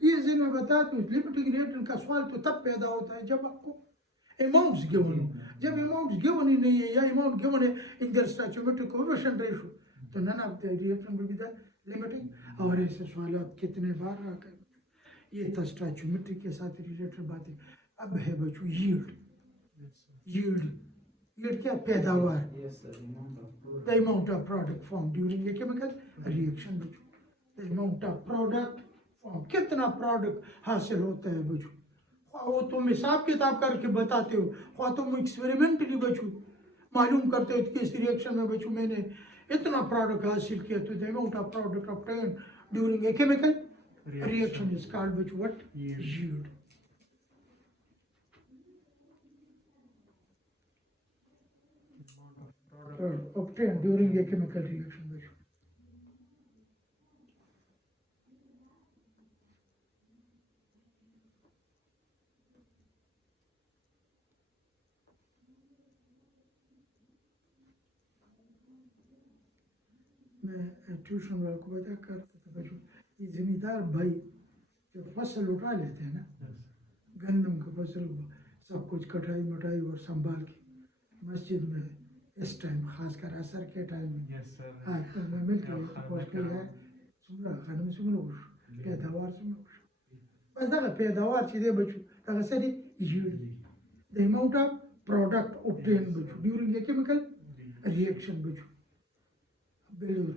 ये जिन में बता दूँ लिमिटिंग रिएक्टेंट का सवाल तो तब पैदा होता है जब आपको अमाउंट्स गिवन हो, जब अमाउंट्स गिवन ही नहीं है या अमाउंट गिवन है in their stoichiometric coefficient ratio, तो none of the reactant will be the limiting. और ऐसे सवाल कितने बार आ गए बच्चों, ये तो स्टोइचियोमेट्री के साथ रिलेटेड बातें। अब है बच्चों यील्ड, यील्ड क्या पैदावार, Yes, sir. the The amount of product. amount of product formed during a chemical reaction बच्चों, the amount of product formed, कितना प्रोडक्ट हासिल होता है बच्चों, वो तुम हिसाब किताब करके बताते हो, और तुम एक्सपेरिमेंटली बच्चों मालूम करते हो कि इस रिएक्शन में बच्चों मैंने इतना प्रोडक्ट हासिल किया, तो the amount of product obtained during a chemical reaction is called which what? Yield. Yield. Product. Obtained during a chemical reaction which मैं ट्यूशन वालों को बता करता था बच्चों ये जमींदार भाई जब फसल उठा लेते हैं ना Yes. गंदम की फसल को सब कुछ कटाई मटाई और संभाल के मस्जिद में इस टाइम खासकर असर के टाइम में Yes, sir. आखिर में मिलती है तो पोस्ट है सुमरा खाने में सुमरा उश पैदावार सुमरा उश बस दागा पैदावार चीज़ें बच्चों दागा सरी yield the amount of product obtained बच्चों during a chemical reaction बच्चों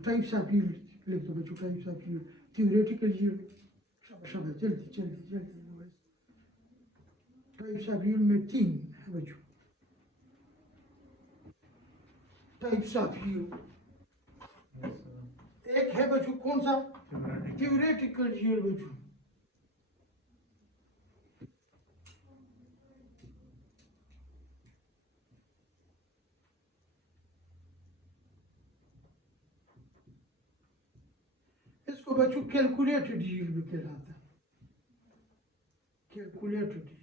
types of yield लिख दो बच्चों types of yield theoretical yield शाबाश जल्दी जल्दी जल्दी types of yield में 3 है बच्चों types of yield Yes, sir. एक है बच्चों कौन सा Theoretic. theoretical yield बच्चों इसको बच्चों कैलकुलेटेड yield भी कहलाता है कैलकुलेटेड yield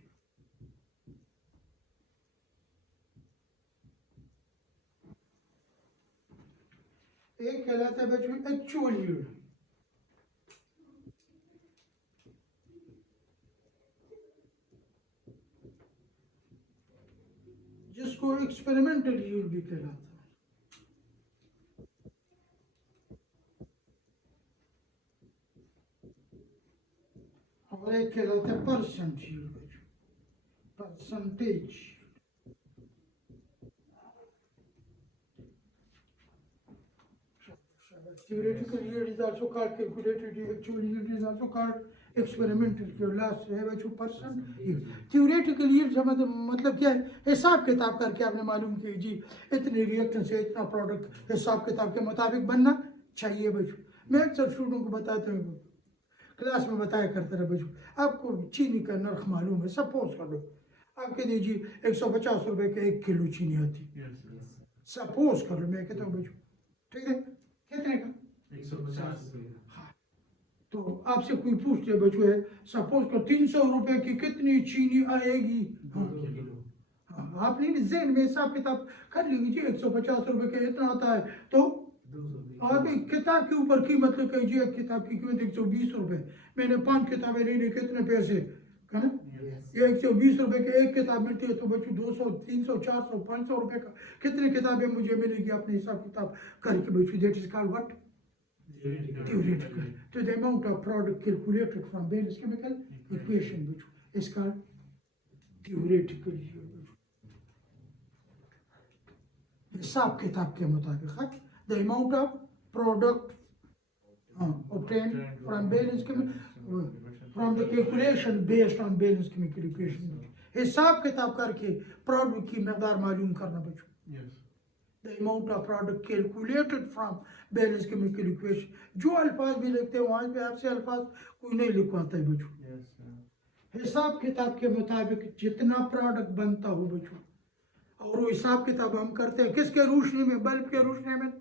एक कहलाता है बच्चों एक्चुअल yield जिसको एक्सपेरिमेंटल yield भी कहलाता है और एक कहलाता है परसेंट yield बच्चों percentage theoretical yield is also called calculated yield, actual yield is also called experimental yield, last है बच्चों percent yield. theoretical yield से मतलब क्या है हिसाब किताब करके आपने मालूम किया जी इतने रिएक्शन से इतना प्रोडक्ट हिसाब किताब के मुताबिक बनना चाहिए बच्चों मैं अक्सर स्टूडेंट को बताता हूँ क्लास में बताया करता रहा बच्चों आपको चीनी का नर्ख मालूम है सपोज कर लो आपके दीजिए 150 रुपए के 1 किलो चीनी आती Yes, sir. सपोज कर लो मैं कहता हूँ बच्चों ठीक है कितने का 150. तो आपसे कोई पूछ ले बच्चों है सपोज कर 300 रुपए की कितनी चीनी आएगी हाँ हाँ आपने जेन में हिसाब किताब कर लीजिए 150 रुपए के इतना आता है तो आप एक किताब के ऊपर कीमत तो कीजिए किताब की कीमत 120 रुपए मैंने 5 किताबें लेने कितने पैसे है ना ये 120 रुपए की एक किताब मिलती है तो बच्चों 200 300 400 500 रुपए का कितनी किताबें मुझे मिलेगी अपने हिसाब किताब करके बच्चों that is called what theoretical to the amount of product calculated from various chemical equation which is called theoretical yield हिसाब किताब के मुताबिक the amount of product obtained from various chemical from the calculation based on various chemical equation हिसाब किताब करके product की मकदार मालूम करना बच्चों Yes. the amount of product calculated from various chemical equation जो अल्फाज भी लिखते हैं वहाँ पे आपसे अल्फाज कोई नहीं लिखवाता है बच्चों Yes, sir. हिसाब किताब के मुताबिक जितना प्रोडक्ट बनता हो बच्चों और वो हिसाब किताब हम करते हैं किसके रोशनी में बल्ब के रोशनी में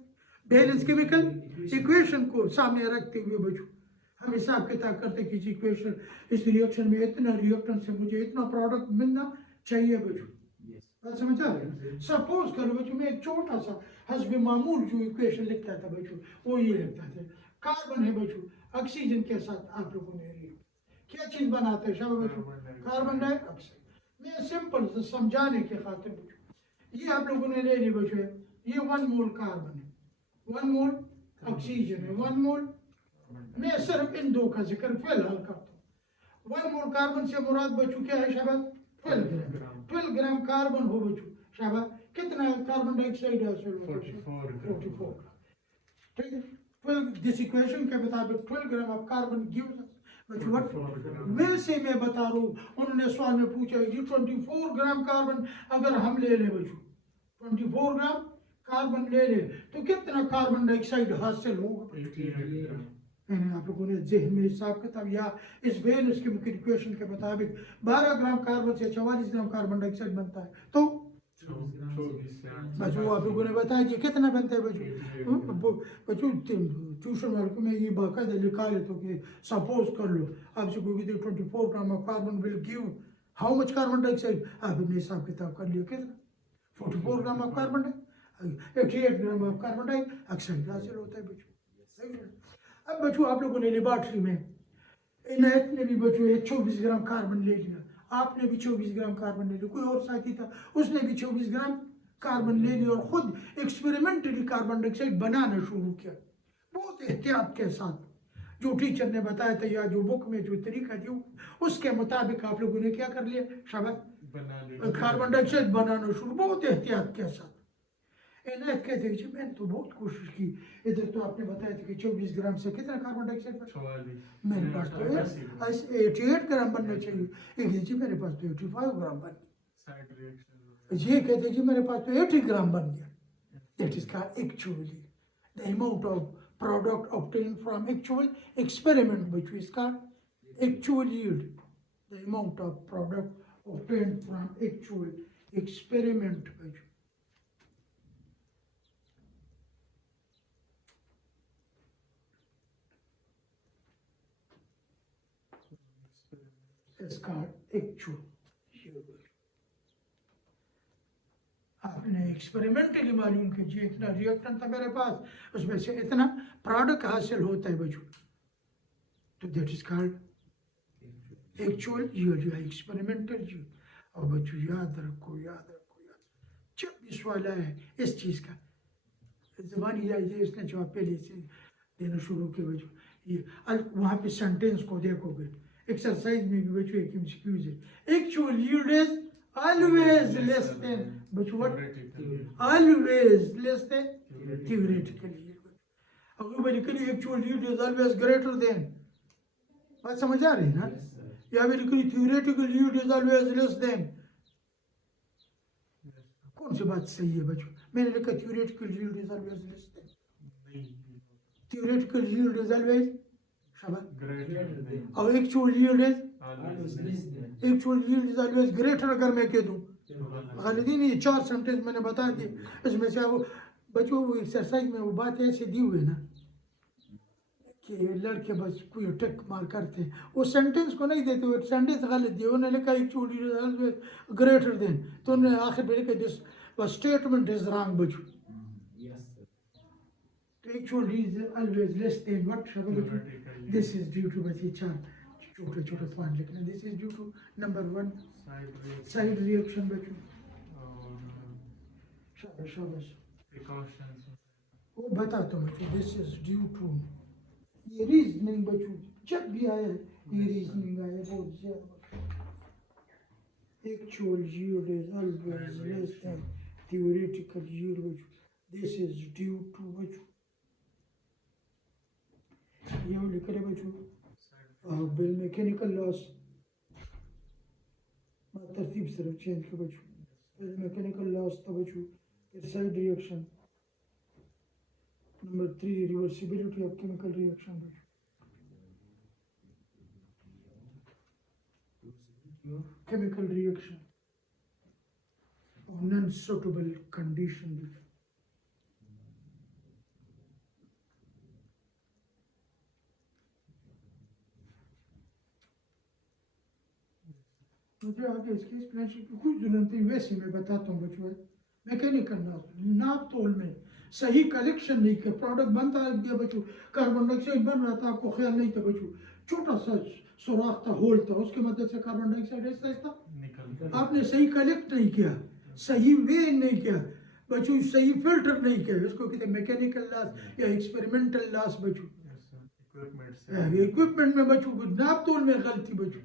बैलेंस केमिकल इक्वेशन को सामने रखते हुए बच्चों हम हिसाब किताब करते हैं किसी इक्वेशन इस रिएक्शन में इतना रिएक्शन से मुझे इतना प्रोडक्ट मिलना चाहिए बच्चों बात समझ आ रही है सपोज करो बच्चों मैं एक छोटा सा हस्ब मामूल जो इक्वेशन लिखता था बच्चों वो ये लिखता था कार्बन है बच्चों ऑक्सीजन के साथ आप लोगों ने क्या चीज बनाते हैं शाबाश बच्चों कार्बन डाइऑक्साइड मैं सिंपल से समझाने के खातिर बच्चों ये आप लोगों ने ले ली बच्चों ये 1 मोल कार्बन है 1 मोल ऑक्सीजन है 1 मोल मैं सिर्फ इन दो का जिक्र फिलहाल करता हूँ 1 मोल कार्बन से मुराद बच्चों क्या है शाबाश 12 ग्राम कार्बन हो बच्चों शाबाश कितना कार्बन डाइऑक्साइड है 44 ठीक है 12 दिस इक्वेशन के मुताबिक 12 ग्राम ऑफ कार्बन गिव्स बच्चों व्हाट वैसे मैं बता रहा हूँ उन्होंने सवाल में पूछा जी 24 ग्राम कार्बन अगर हम ले ले बच्चों 24 ग्राम कार्बन ले ले तो कितना कार्बन डाइऑक्साइड हासिल होगा 88 ग्राम यानी आप लोगों ने जहन में हिसाब किताब या इस वेनस केमिकल इक्वेशन के मुताबिक 12 ग्राम कार्बन से 44 ग्राम कार्बन डाइऑक्साइड बनता है, तो बच्चों आप लोगों ने बताया कि कितना बनता है बच्चों। बच्चों ट्यूशन वालों को मैं ये बाकायदा लिखा लेता हूँ कि सपोज कर लो आपसे कोई 24 gram of carbon will give how much carbon dioxide, आपने हिसाब किताब कर लिया कितना 44 gram of carbon dioxide 88 gram of carbon dioxide हासिल होता है बच्चों। अब बच्चों आप लोगों ने लेबॉर्ट्री में इनायत ने भी बच्चों 24 ग्राम कार्बन ले लिया, आपने भी 24 ग्राम कार्बन ले लिया, कोई और साथी था उसने भी 24 ग्राम कार्बन ले लिया और खुद एक्सपेरिमेंटली कार्बन डाइऑक्साइड बनाना शुरू किया बहुत एहतियात के साथ। जो टीचर ने बताया था या जो बुक में जो तरीका दिया उसके मुताबिक आप लोगों ने क्या कर लिया, शाबाश कार्बन डाइऑक्साइड बनाना शुरू बहुत एहतियात के साथ। इनायत कहते हैं जी मैंने तो बहुत कोशिश की, इधर तो आपने बताया था कि 24 ग्राम से कितना कार्बन डाइऑक्साइड बना, मेरे पास तो 88 ग्राम बनना चाहिए, एक जी मेरे पास तो 85 ग्राम बन गया, ये कहते हैं जी मेरे पास तो 80 ग्राम बन गया। That is called actually the amount of product obtained from actual experiment, which is called actual yield. The amount of product obtained from actual experiment, which is called actual yield. आपने एक्सपेरिमेंटली मालूम कीजिए इतना reactant था मेरे पास, उसमें से इतना product हासिल होता है बच्चों, तो that is called actual yield या एक्सपेरिमेंटल यील्ड। और बच्चों याद रखो जब भी सवाल है इस चीज़ का ज़बानी या इसने जवाब पहले से देना शुरू किया बच्चों, ये वहाँ पे सेंटेंस को देखोगे एक्सरसाइज में भी बच्चों एक एमसीक्यूज है, actual yield is always less than, but what? Always less than theoretical yield. Theoretically actual yield is always greater than. बात समझ आ रही है ना? या बिल्कुल theoretical yield is always less than. कौन सी बात सही है बच्चों? मैंने लिखा theoretical yield is always less than. Theoretical yield is always और actual yield is actual yield is always greater. अगर मैं कह दूँ गलती नहीं, 4 सेंटेंस मैंने बता दिए, इसमें से वो बच्चों वो एक्सरसाइज में वो बात ऐसे दी हुई ना कि लड़के बस कोई टिक मार करते हैं, वो सेंटेंस को नहीं देते, वो सेंटेंस गलत दिए, उन्होंने लिखा actual yield is always greater than, तो उन्होंने आखिर में लिखा दिस स्टेटमेंट इज रॉन्ग बच्चों। तो actual yield is always less than what बच्चों, दिस इज ड्यू टू बच्चे 4 छोटे छोटे पॉइंट लिखना, this is due to number 1 side reaction बच्चों, शाबाश शाबाश वो बताता हूँ बच्चों, दिस इज ड्यू टू ये रीजनिंग बच्चों जब भी आया ये रीजनिंग आया बहुत ज्यादा, actual yield is always less than theoretical yield बच्चों, दिस इज ड्यू टू बच्चों, ये लिख रहे बच्चों बिल मैकेनिकल लॉस, तरतीब सिर्फ चेंज कर बच्चों, बिल मैकेनिकल लॉस था बच्चों, फिर side reaction, number 3 reversibility of chemical reaction बच्चों, केमिकल रिएक्शन और नॉन सुटेबल कंडीशन बच्चों। मुझे आगे इसकी एक्सप्लेनेशन की कोई जरूरत नहीं, वैसे मैं बताता हूँ बच्चों, मैकेनिकल नाप तोल में सही कलेक्शन नहीं किया, प्रोडक्ट बनता गया बच्चों, कार्बन डाइऑक्साइड बन रहा था, आपको ख्याल नहीं था बच्चों, छोटा सा सुराख था, होल था, उसके मदद से कार्बन डाइऑक्साइड ऐसा आपने सही कलेक्ट नहीं किया, सही वे नहीं किया बच्चों, सही फिल्टर नहीं किया, इसको कहते हैं मैकेनिकल लॉस या एक्सपेरिमेंटल लॉस बच्चों। इक्विपमेंट में बच्चों नाप तोल में गलती बच्चों,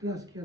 क्लास किया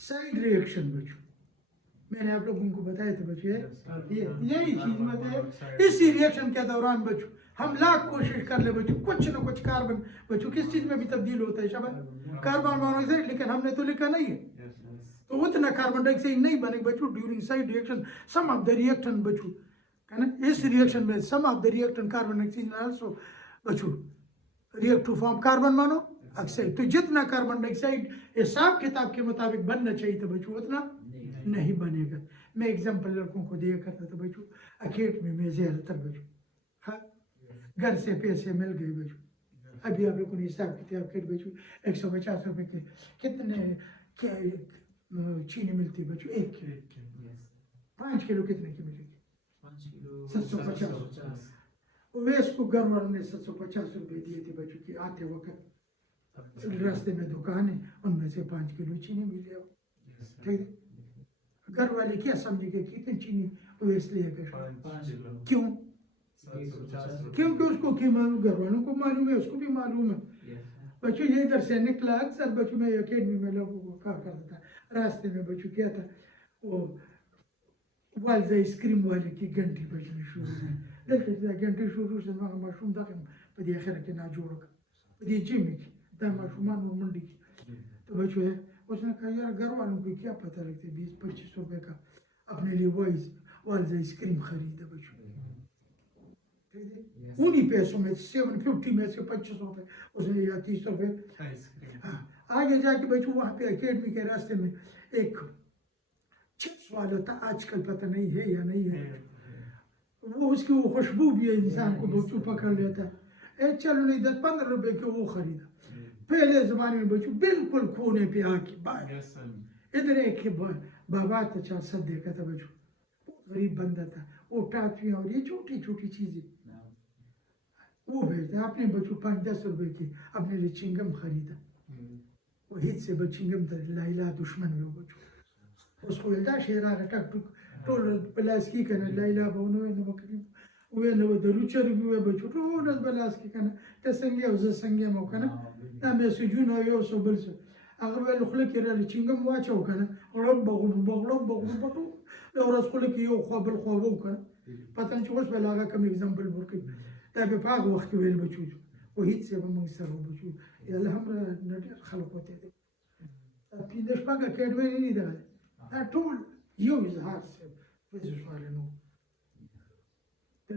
साइड रिएक्शन बच्चों मैंने आप लोगों को बताया था बच्चों Yes, sir. यही चीज मत है। monoxide. इसी रिएक्शन के दौरान बच्चों हम लाख कोशिश कर ले बच्चों कुछ ना कुछ कार्बन बच्चों किस चीज में भी तब्दील होता है शाबाश कार्बन मोनोऑक्साइड, लेकिन हमने तो लिखा नहीं है। Yes, yes. तो उतना कार्बन डाइऑक्साइड नहीं बनेगा बच्चों during side reaction some of the reactant बच्चों है ना। इस रिएक्शन में some of the reactant carbon dioxide also बच्चों react to form carbon monoxide. तो जितना कार्बन डाइऑक्साइड हिसाब किताब के मुताबिक बनना चाहिए था बच्चों उतना नहीं बनेगा। मैं एग्जांपल लड़कों को दिया करता था बच्चों अकेडमी में ज़्यादातर बच्चों हाँ घर से पैसे मिल गए बच्चों। अभी आप लोगों ने हिसाब किताब कर बच्चों 150 रुपए के कितने चीनी मिलती है बच्चों एक किलो 5 किलो कितने की मिलेगी 750। वैस को घर वालों ने 750 रुपए दिए थे बच्चों की आते वक्त रास्ते में दुकान है उनमें से 5 किलो चीनी मिले हो ठीक है। घर वाले क्या समझेंगे कितनी चीनी वैस ले गए क्यों क्योंकि उसको कीमत घर वालों को मालूम है उसको भी मालूम है बच्चों। ये इधर से निकला अक्सर बच्चों में अकेडमी में लोगों को कहा करता था रास्ते में बच्चों क्या था वो वालजा आइसक्रीम वाले की घंटी बजनी शुरू है घंटी शुरू से मशरूम दाखिल बदी आखिर के ना जोड़ बदी जिम की दा मशरूमान और मंडी की। तो बच्चों है उसने कहा यार घर वालों को क्या पता लगता है 20-25 रुपए का अपने लिए वालजा आइसक्रीम खरीदा बच्चों उन्हीं पैसों में 750 में से 25 रुपए उसने या 30 रुपए हाँ। आगे जाके बच्चों वहाँ पे अकेडमी के रास्ते में एक चिप्स वाला था आजकल पता नहीं है या नहीं है वो उसकी वो खुशबू भी है इंसान को बच्चों पकड़ लेता है चलो नहीं 10-15 रुपए के वो खरीदा। पहले जमाने में बच्चों बिल्कुल कोने पे आके बाहर इधर एक बाबा था चार सद देखा था बच्चों गरीब बंदा था वो टाफियाँ और ये छोटी छोटी चीजें वो भेजता अपने बच्चों 5-10 रुपए की अपने लिए चिंगम खरीदा वो हित से चिंगम लाइला दुश्मन हुए बच्चों उसको इल्दा शेरा टक टुक टोल प्लास्की करना लाइला बोनो इन बकरी वे न दरुचर भी वे बच्चों टोल प्लास्की करना तसंगे उस संगे मौका ना मैं सुजून हो यो सोबल से अगर वे लुखले किरा चिंगम वाचो करना और बगल बटो और उसको कि यो खबल खबो करना पता नहीं चोस बलागा कम एग्जांपल बुरकी तबे पाग वक्त वेल बच्चों वो हित से हम सर हो बच्चों यार हम नडर खलक होते थे पिंदश पाग अकेडमी नहीं था टोल यो इजहार से वजह वाले नो तो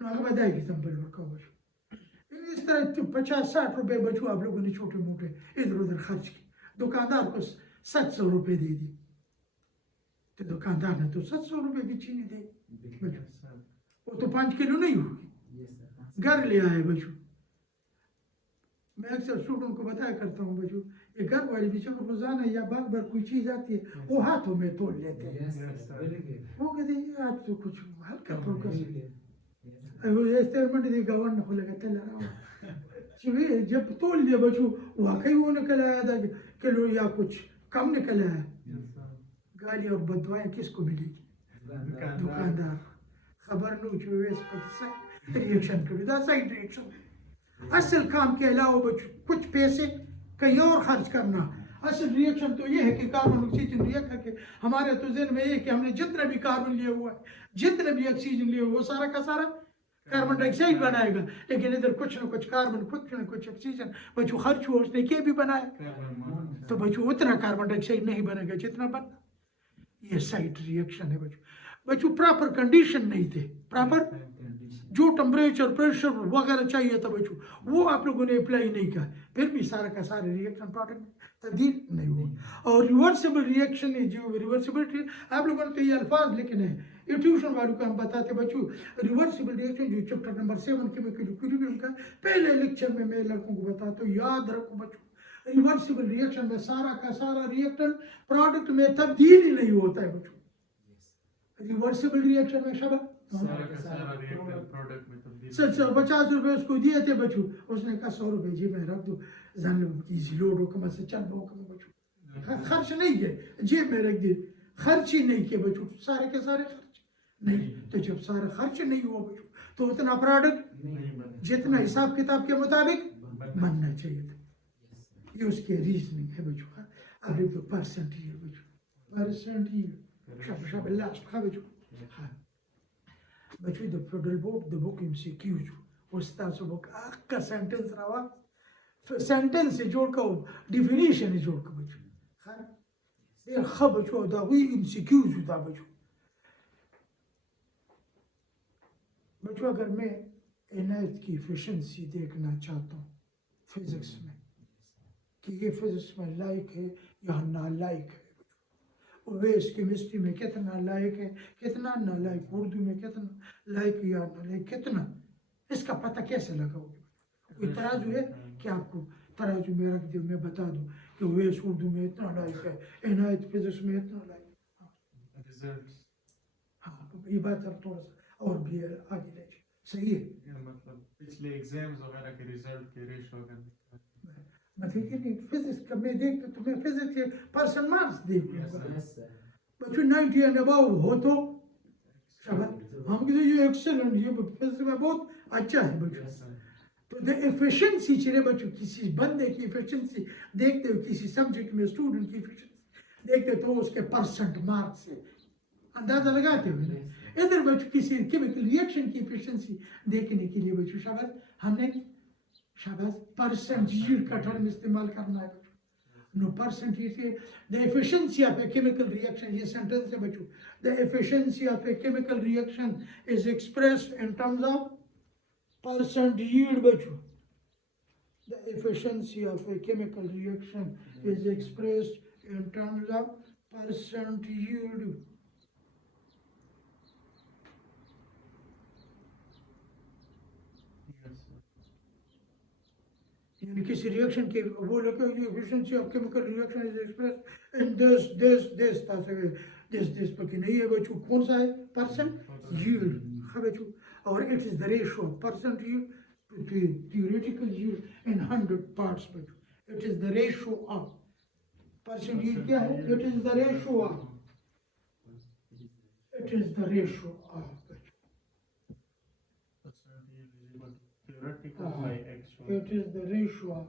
नो अगर दाई की संभल वर्का बचो इस तरह तो 50-60 रुपए बचो आप लोगों ने छोटे मोटे इधर उधर खर्च की दुकानदार को 700 रुपए दे दी तो दुकानदार ने तो 700 रुपए की चीनी दी बचो वो तो 5 किलो नहीं होगी घर ले आए बचो। मैं अक्सर स्टूडेंट को बताया करता हूँ बच्चों ये घर वाले बच्चों को रोजाना या बार बार कोई चीज आती है वो हाथों में तोड़ लेते हैं वो कहते हैं आज तो कुछ हल्का फुल्का एक्सपेरिमेंट दे गवर्नर को लगा चल रहा हूँ जब तोड़ लिया बच्चों वाकई वो निकल आया था किलो या कुछ कम निकल आया गाली और बदवाएं किसको मिलेगी दुकानदार खबर नो जो रिएक्शन करो साइड रिएक्शन असल काम के अलावा बच्चों कुछ पैसे कहीं और खर्च करना। असल रिएक्शन तो ये है कि कार्बन ऑक्सीजन रिएक्ट करके हमारे तो जहन में ये कि हमने जितना भी कार्बन लिया हुआ है जितना भी ऑक्सीजन लिया हुआ वो सारा का सारा कार्बन डाइऑक्साइड बनाएगा, लेकिन इधर कुछ ना कुछ कार्बन कुछ ना कुछ ऑक्सीजन बच्चों खर्च हुआ उसने क्या भी बनाया तो बच्चों उतना कार्बन डाइऑक्साइड नहीं बनेगा जितना बनना। ये साइड रिएक्शन है बच्चों प्रॉपर कंडीशन नहीं थे प्रॉपर जो टेम्परेचर प्रेशर वगैरह चाहिए था बच्चों वो आप लोगों ने अप्लाई नहीं किया फिर भी सारा का सारा रिएक्शन प्रोडक्ट में तब्दील नहीं हुआ। और रिवर्सिबल रिएक्शन है जो रिवर्सिबिलिटी आप लोगों ने तो ये अल्फाज लिखने हैं ये ट्यूशन वालों को हम बताते बच्चों रिवर्सिबल रिएक्शन जो चैप्टर नंबर 7 केमिकल इक्विलिब्रियम का पहले लेक्चर में मैं लड़कों को बताता हूँ याद रखो बच्चों रिवर्सिबल रिएक्शन में सारा का सारा रिएक्शन प्रोडक्ट में तब्दील ही नहीं होता है बच्चों। रिवर्सिबल रिएक्शन में शबा 750 रुपए उसको दिए थे बच्चों उसने कहा 100 रुपए जेब में रख दो जान इजी लोड हो कम से चल बच्चों खर्च नहीं किए जेब में रख दिए खर्च ही नहीं किए बच्चों सारे के सारे खर्च नहीं। तो जब सारा खर्च नहीं हुआ बच्चों तो उतना प्रोडक्ट नहीं बने। जितना हिसाब किताब के मुताबिक बनना बनना चाहिए था। ये उसके रीजनिंग है बच्चों का। अब लिख दो परसेंट yield बच्चों, परसेंट yield शाबाश लास्ट का बच्चों। हाँ बच्चों the federal board the book MCQs उस्ताद से बुक का सेंटेंस रहा सेंटेंस से जोड़ कर डिफिनीशन जोड़ कर बच्चों। हाँ ये खब बच्चों दा हुई MCQs होता बच्चों। बच्चों अगर मैं इनायत की एफिशिएंसी देखना चाहता हूँ फिजिक्स में कि ये फिजिक्स में लायक है या नालायक है, वेस केमिस्ट्री में कितना लायक है कितना नालायक, उर्दू में कितना लायक या नालायक कितना, इसका पता कैसे लगाओगे? कोई तराजू है कि आपको तराजू में रख दो मैं बता दूं कि वेस उर्दू में इतना लायक है, इनायत फिजिक्स में इतना लायक है। रिजल्ट्स। हाँ ये बात अब थोड़ा सा और भी आगे ले जाए, सही है। मतलब पिछले एग्जाम्स वगैरह के रिजल्ट के रेशो अगर मतलब कि नहीं फिजिक्स का मैं देख तो मैं फिजिक्स के पर्सन मार्क्स देख बच्चों 90 एंड अबव हो तो शाबाश, हम कहते ये एक्सेलेंट ये फिजिक्स में बहुत अच्छा है बच्चों। तो द एफिशिएंसी चले बच्चों किसी बंदे की एफिशिएंसी देखते हो, किसी सब्जेक्ट में स्टूडेंट की एफिशिएंसी देखते हो तो उसके परसेंट मार्क्स से अंदाजा लगाते हो ना। इधर बच्चों किसी केमिकल रिएक्शन की एफिशिएंसी देखने के लिए बच्चों शाबाश हमने शाबाश परसेंट yield का टर्म इस्तेमाल करना है बच्चों। No percent the efficiency of a chemical reaction, ये सेंटेंस है बच्चों। The efficiency of a chemical reaction is expressed in terms of percent yield बच्चों। The efficiency of a chemical reaction is expressed in terms of percent yield। यानी किसी reaction के वो लगे efficiency of chemical reaction is express in this this पर नहीं है बच्चों कौन सा है परसेंट yield है बच्चों। और it is the ratio of percent yield to theoretical yield in 100 parts बच्चों। It is the ratio of percent yield क्या है? It is the ratio of बच्चों percent yield is equal to theoretical by actual. it is the ratio of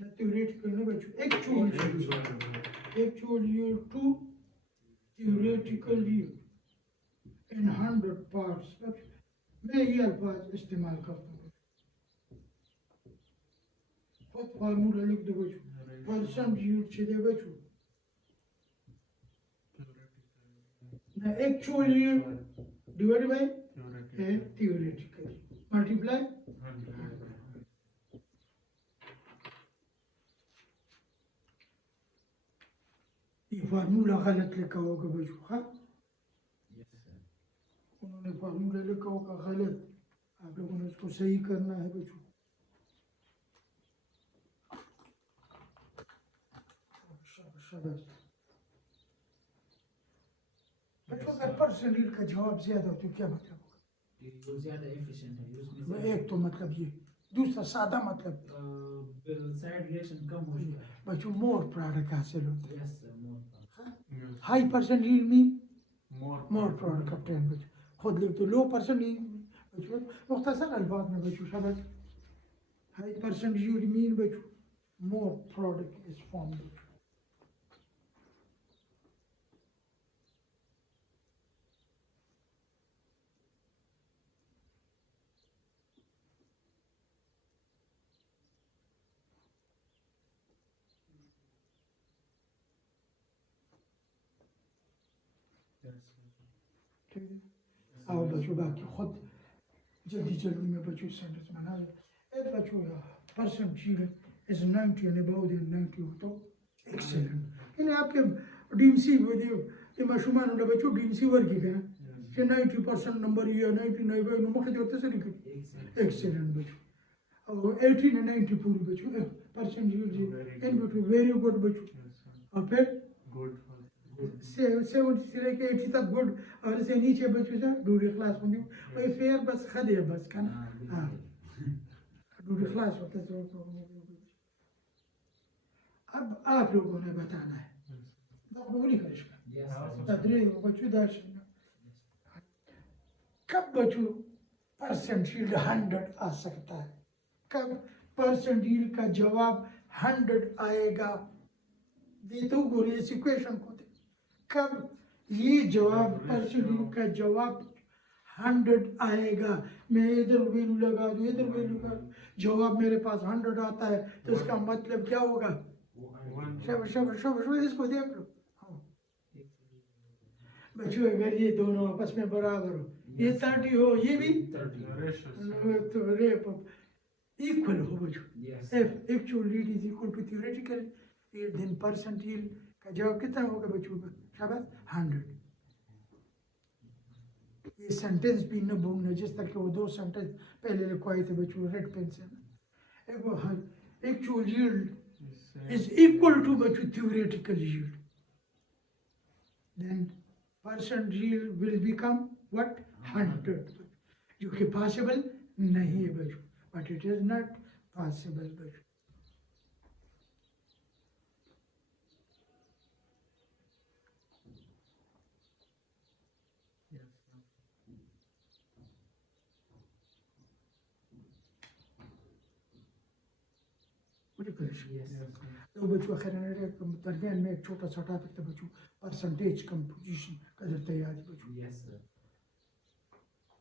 not theoretical no बच्चों actual yield to theoretical yield in 100 parts बच्चों। मैं ये अल्फाज इस्तेमाल करता हूँ खुद फार्मूला लिख दो बच्चों। परसेंट yield चले बच्चों ना actual yield divided by theoretical multiply 100। ये फार्मूला गलत लिखा होगा बच्चों। हाँ उन्होंने फार्मूला लिखा होगा गलत, आप लोगों ने उसको सही करना है बच्चों। शाबाश बच्चों अगर परसेंट yield का जवाब ज्यादा हो तो क्या मतलब होगा? ज्यादा एफिशिएंट है उसमें एक तो मतलब ये, दूसरा सादा मतलब साइड रिएक्शन कम हो जाता है। बच्चों मोर प्रोडक्ट हासिल होता है। यस सर मोर high percent yield mean more more product obtain बच्चों। खुद लिख दो लो परसेंट yield बच्चों मुख्तसर अल्फाज में बच्चों शाबाश। हाई परसेंट yield मीन बच्चों मोर प्रोडक्ट इज फॉर्म बच्चों। ठीक है आओ बच्चों बाकी खुद जल्दी जल्दी में बच्चों सेंटेंस बना लें। एक बच्चों percent yield is 90 and above than 90 हो तो एक्सेलेंट। यानी आपके डीएमसी ये मशुमान होना बच्चों डीएमसी वर्क ही करना कि 90% नंबर ये 99 बाय नो मखे जोते से निकल एक्सेलेंट बच्चों। और 80 and 90 पूरी बच्चों percent yield in between very good बच्चों। और फिर good 70 से लेके 80 तक गुड और इससे नीचे बच्चों से डूडी क्लास होनी वही फेयर बस खदे बस का ना। हाँ डूडी क्लास होता है तो अब आप लोगों ने बताना है बोली करिश्मा यस तदरीज बच्चों दाश कब बच्चों परसेंट यील्ड 100 आ सकता है? कब परसेंट यील्ड का जवाब 100 आएगा? दे तो गोरी इस इक्वेशन को दे। कब ये जवाब परसेंट यील्ड का जवाब 100 आएगा? मैं इधर वैल्यू लगा दूँ, इधर वैल्यू लगा दूँ, जवाब मेरे पास 100 आता है, तो इसका मतलब क्या होगा? शाबाश शाबाश शाबाश, इसको देख लो। हाँ बच्चों, अगर ये दोनों आपस में बराबर हो, ये 30 हो, ये भी 30. तो इक्वल हो बच्चों। Yes. If actual yield is equal to theoretical yield, then percent yield का जवाब कितना होगा बच्चों का? शाबाश 100। ये सेंटेंस भी न भूलना, जिस तरह के वो 2 सेंटेंस पहले लिखवाए थे बच्चों रेड पेन से ना। एक वो actual yield is equal to बच्चों theoretical yield, then percent yield will become what? 100, जो कि possible नहीं है बच्चों, but it is not possible बच्चों। मुझे करेक्शन। Yes. तो बच्चों अखीरन दरमियान में एक छोटा सा टॉपिक था बच्चों, परसेंटेज कंपोजिशन कदर तैयार बच्चों। Yes, sir.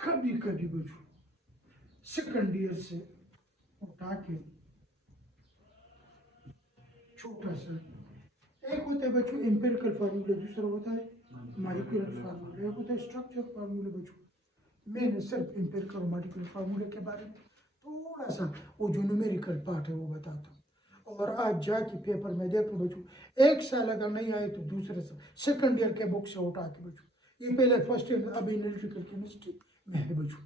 कभी कभी बच्चों सेकंड ईयर से उठा के छोटा सा एक होता है बच्चों एम्पिरिकल फार्मूला, दूसरा होता है मॉलिक्यूलर फार्मूला, एक होता है स्ट्रक्चर फार्मूला बच्चों। मैंने सिर्फ एम्पिरिकल और मॉलिक्यूलर फार्मूले के बारे में थोड़ा सा वो जो न्यूमेरिकल पार्ट है वो बताता हूँ, और आज जाके पेपर में देख लो बच्चों, एक साल अगर नहीं आए तो दूसरे साल सेकंड ईयर के बुक से उठा के बच्चों, ये पहले फर्स्ट ईयर में अभी एनालिटिकल केमिस्ट्री में है बच्चों।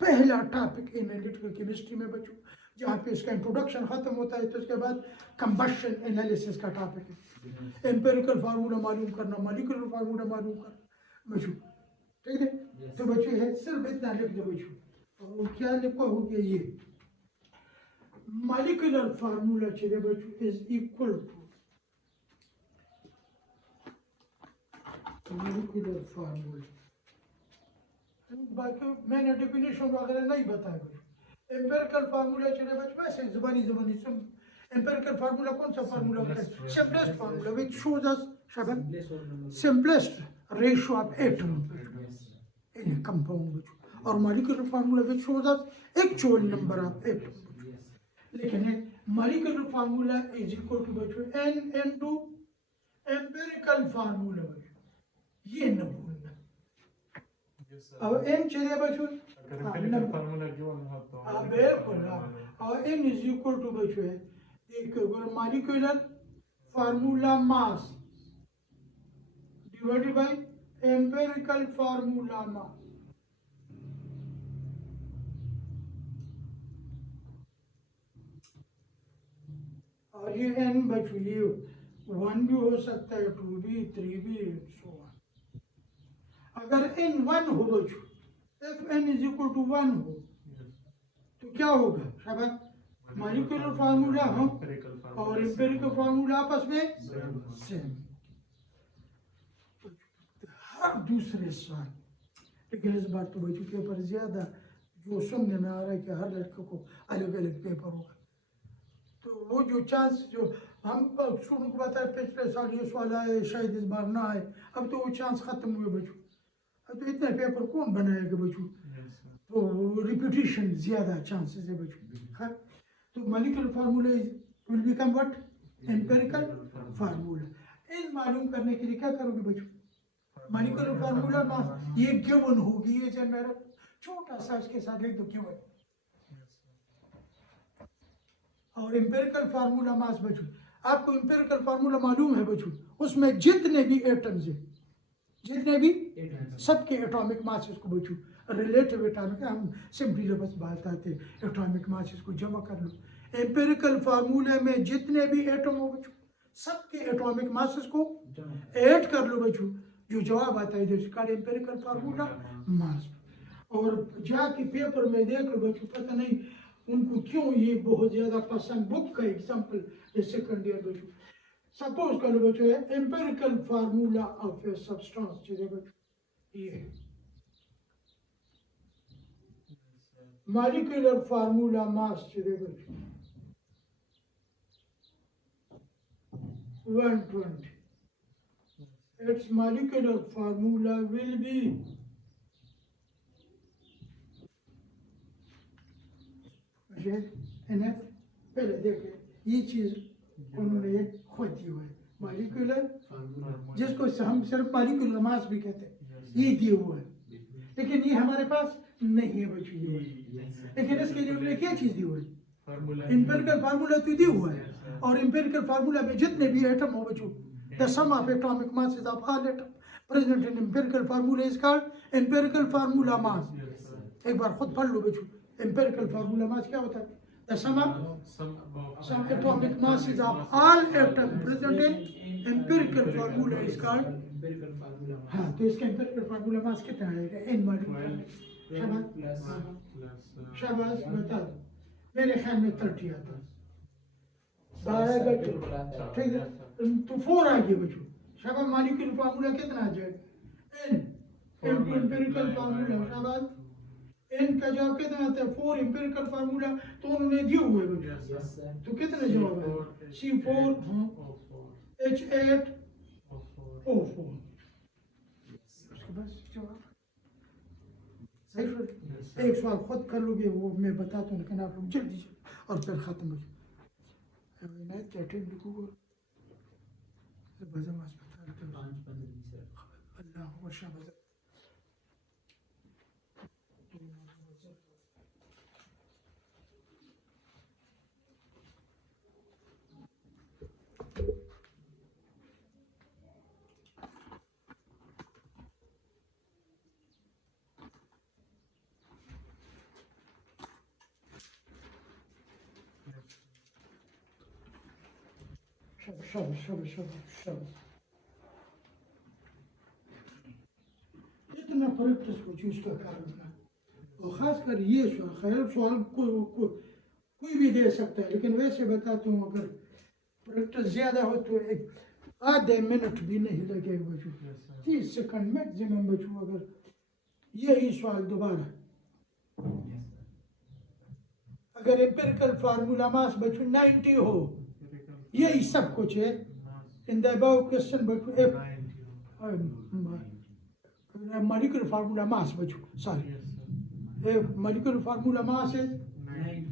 पहला टॉपिक एनालिटिकल केमिस्ट्री में बच्चों, जहाँ पे इसका इंट्रोडक्शन खत्म होता है, तो उसके बाद कंबशन एनालिसिस का टॉपिक है। एम्पिरिकल फार्मूला मालूम करना, मॉलिक्यूलर फार्मूला मालूम करना बच्चों, ठीक है। तो बच्चों है सिर्फ इतना लिख दो बच्चों, और क्या लिखा हो गया ये मॉलिक्यूलर फार्मूला चले बच्चों is equal to molecular formula. बाकी मैंने डेफिनेशन वगैरह नहीं बताया बच्चों। एम्पिरिकल फार्मूला चले बच्चों वैसे जबानी एम्पिरिकल फार्मूला कौन सा फार्मूला होता है? Simplest formula which shows us simplest ratio of atom in a compound बच्चों, और molecular formula which shows us actual number of atom. लेकिन molecular formula is equal to बच्चों n इनटू एम्पिरिकल फार्मूला बच्चों, ये न भूलना। अब n चलिए बच्चों फार्मूला गिवन हो तो बिल्कुल, और n इज इक्वल टू बच्चों है एक molecular formula mass divided by empirical formula mass. और ये n बच्चों ये 1 भी हो सकता है, 2 भी, 3 भी, सो ऑन। अगर n 1 हो बच्चों, if n is equal to 1 हो तो क्या होगा? शाबाश, मॉलिक्यूलर फार्मूला हम और एम्पिरिकल फार्मूला आपस में सेम हर दूसरे साल। लेकिन इस बार तो बच्चों पेपर ज्यादा जो सुनने में आ रहा है कि हर लड़के को अलग अलग पेपर होगा, तो वो जो चांस जो हम स्टूडेंट को बताए पिछले साल ये सवाल आए शायद इस बार ना आए, अब तो वो चांस खत्म हुए बच्चों। अब तो इतने पेपर कौन बनाएगा बच्चों, तो रिपीटिशन ज्यादा चांसेस है बच्चों। खैर, तो molecular formula will become what? Empirical formula. इन मालूम करने के लिए क्या करोगे बच्चों? मॉलिक्यूलर फार्मूला मास ये गिवन होगी, ये जब मेरा छोटा सा इसके साथ लिख दो गिवन, और एम्पिरिकल फार्मूला मास बच्चों, आपको एम्पिरिकल फार्मूला मालूम है बच्चों, उसमें जितने भी एटम्स है, जितने भी सबके एटॉमिक मासेस को बच्चों रिलेटिव एटॉमिक, हम सिंपली बस बात आते एटॉमिक मासेस को जमा कर लो। एम्पिरिकल फार्मूले में जितने भी एटम हो बच्चों सबके एटॉमिक मासेस को ऐड कर लो बच्चों, जो जवाब आता है इसका एम्पिरिकल फार्मूला मास। और जाके पेपर में देख लो बच्चों, पता नहीं उनको क्यों ये बहुत ज़्यादा पसंद बुक का एग्जाम्पल द सेकंड ईयर बच्चों सपोज कर लो बच्चों empirical formula of a substance चलिए बच्चों ये मॉलिक्यूलर फार्मूला मास चलिए बच्चों 120 its molecular formula will be इन्हें पहले देखे ये चीज उन्होंने खुद दी हुई मॉलिक्यूलर जिसको हम सिर्फ मॉलिक्यूलर मास भी कहते हैं ये दिए हुआ है लेकिन ये हमारे पास नहीं है बच्चों ये लेकिन इसके लिए उन्होंने क्या चीज दी हुई है एम्पिरिकल फार्मूला तो दी हुआ है और एम्पिरिकल फार्मूला में जितने भी एटम हो बच्चों the sum of atomic masses of all atoms present in empirical formula is called empirical formula mass एक बार खुद पढ़ लो बच्चों empirical formula mass क्या होता है the sum of atomic masses of all atoms present in empirical formula is called empirical formula mass. हाँ तो इसका empirical formula mass कितना आएगा n मॉलिक्यूलर शाबाश बता दो मेरे ख्याल में 30 आता है ठीक है तो 4 आ गया बच्चों शाबाश मॉलिक्यूलर फार्मूला कितना आ जाएगा n एम्पिरिकल फार्मूला शाबाश n का जवाब कितना आता है 4 एम्पिरिकल फार्मूला तो उन्होंने दिए हुए बच्चों Yes, sir. तो कितने जवाब है C4 H8 O4 उसके बाद जवाब सही फिर एक सवाल खुद कर लोगे वो मैं बताता हूँ लेकिन आप लोग जल्दी से और फिर खत्म हो जाए इनायत क्या ठीक लिखूंगा बजम अस्पताल के 5-15 sir. अल्लाह वर्षा बजम शब इतना फर्क किसको चीज का कारण था और खासकर ये सवाल कोई भी दे सकता है लेकिन वैसे बताता हूँ अगर प्रैक्टिस ज्यादा हो तो एक आधे मिनट भी नहीं लगेगा बच्चों 30 सेकंड मैक्सिमम बच्चों अगर यही सवाल दोबारा अगर एम्पिरिकल फार्मूला मास बच्चों 90 हो यही सब कुछ है इन द अबव क्वेश्चन बच्चों molecular formula mass बच्चों सॉरी molecular formula mass है 90.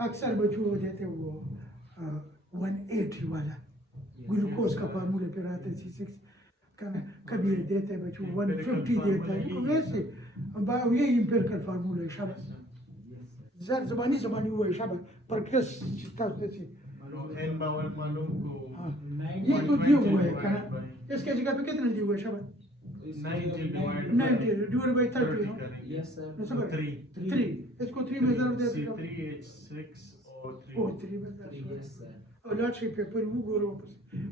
अक्सर बच्चों वो देते वो 180 वाला ग्लूकोज का फार्मूला फिर आते C6 का कभी ये देते हैं बच्चों 150 देता है लेकिन वैसे ये एम्पिरिकल फार्मूला है शाबाश ज़र ज़बानी हुआ है शाबाश प्रैक्टिस जितना से n बावर मालूम को ये तो दिए हुए है कहाँ इसके जगह पे कितने दिए हुए शाबाश 90 डिवाइड बाय 30 Yes, sir. समझ 3 इसको 3 में ज़रूर दे दो C3H6 ओ 3 में Yes, ज़रूर sir. लास्ट पेपर वो गोरो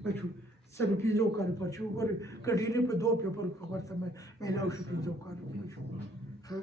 बच्चों सब चीज़ों का पढ़ो और कठिन पे 2 पेपर खबर था मैं लाउश चीज़ों का बच्चों हाँ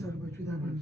सर बच्चों दा बन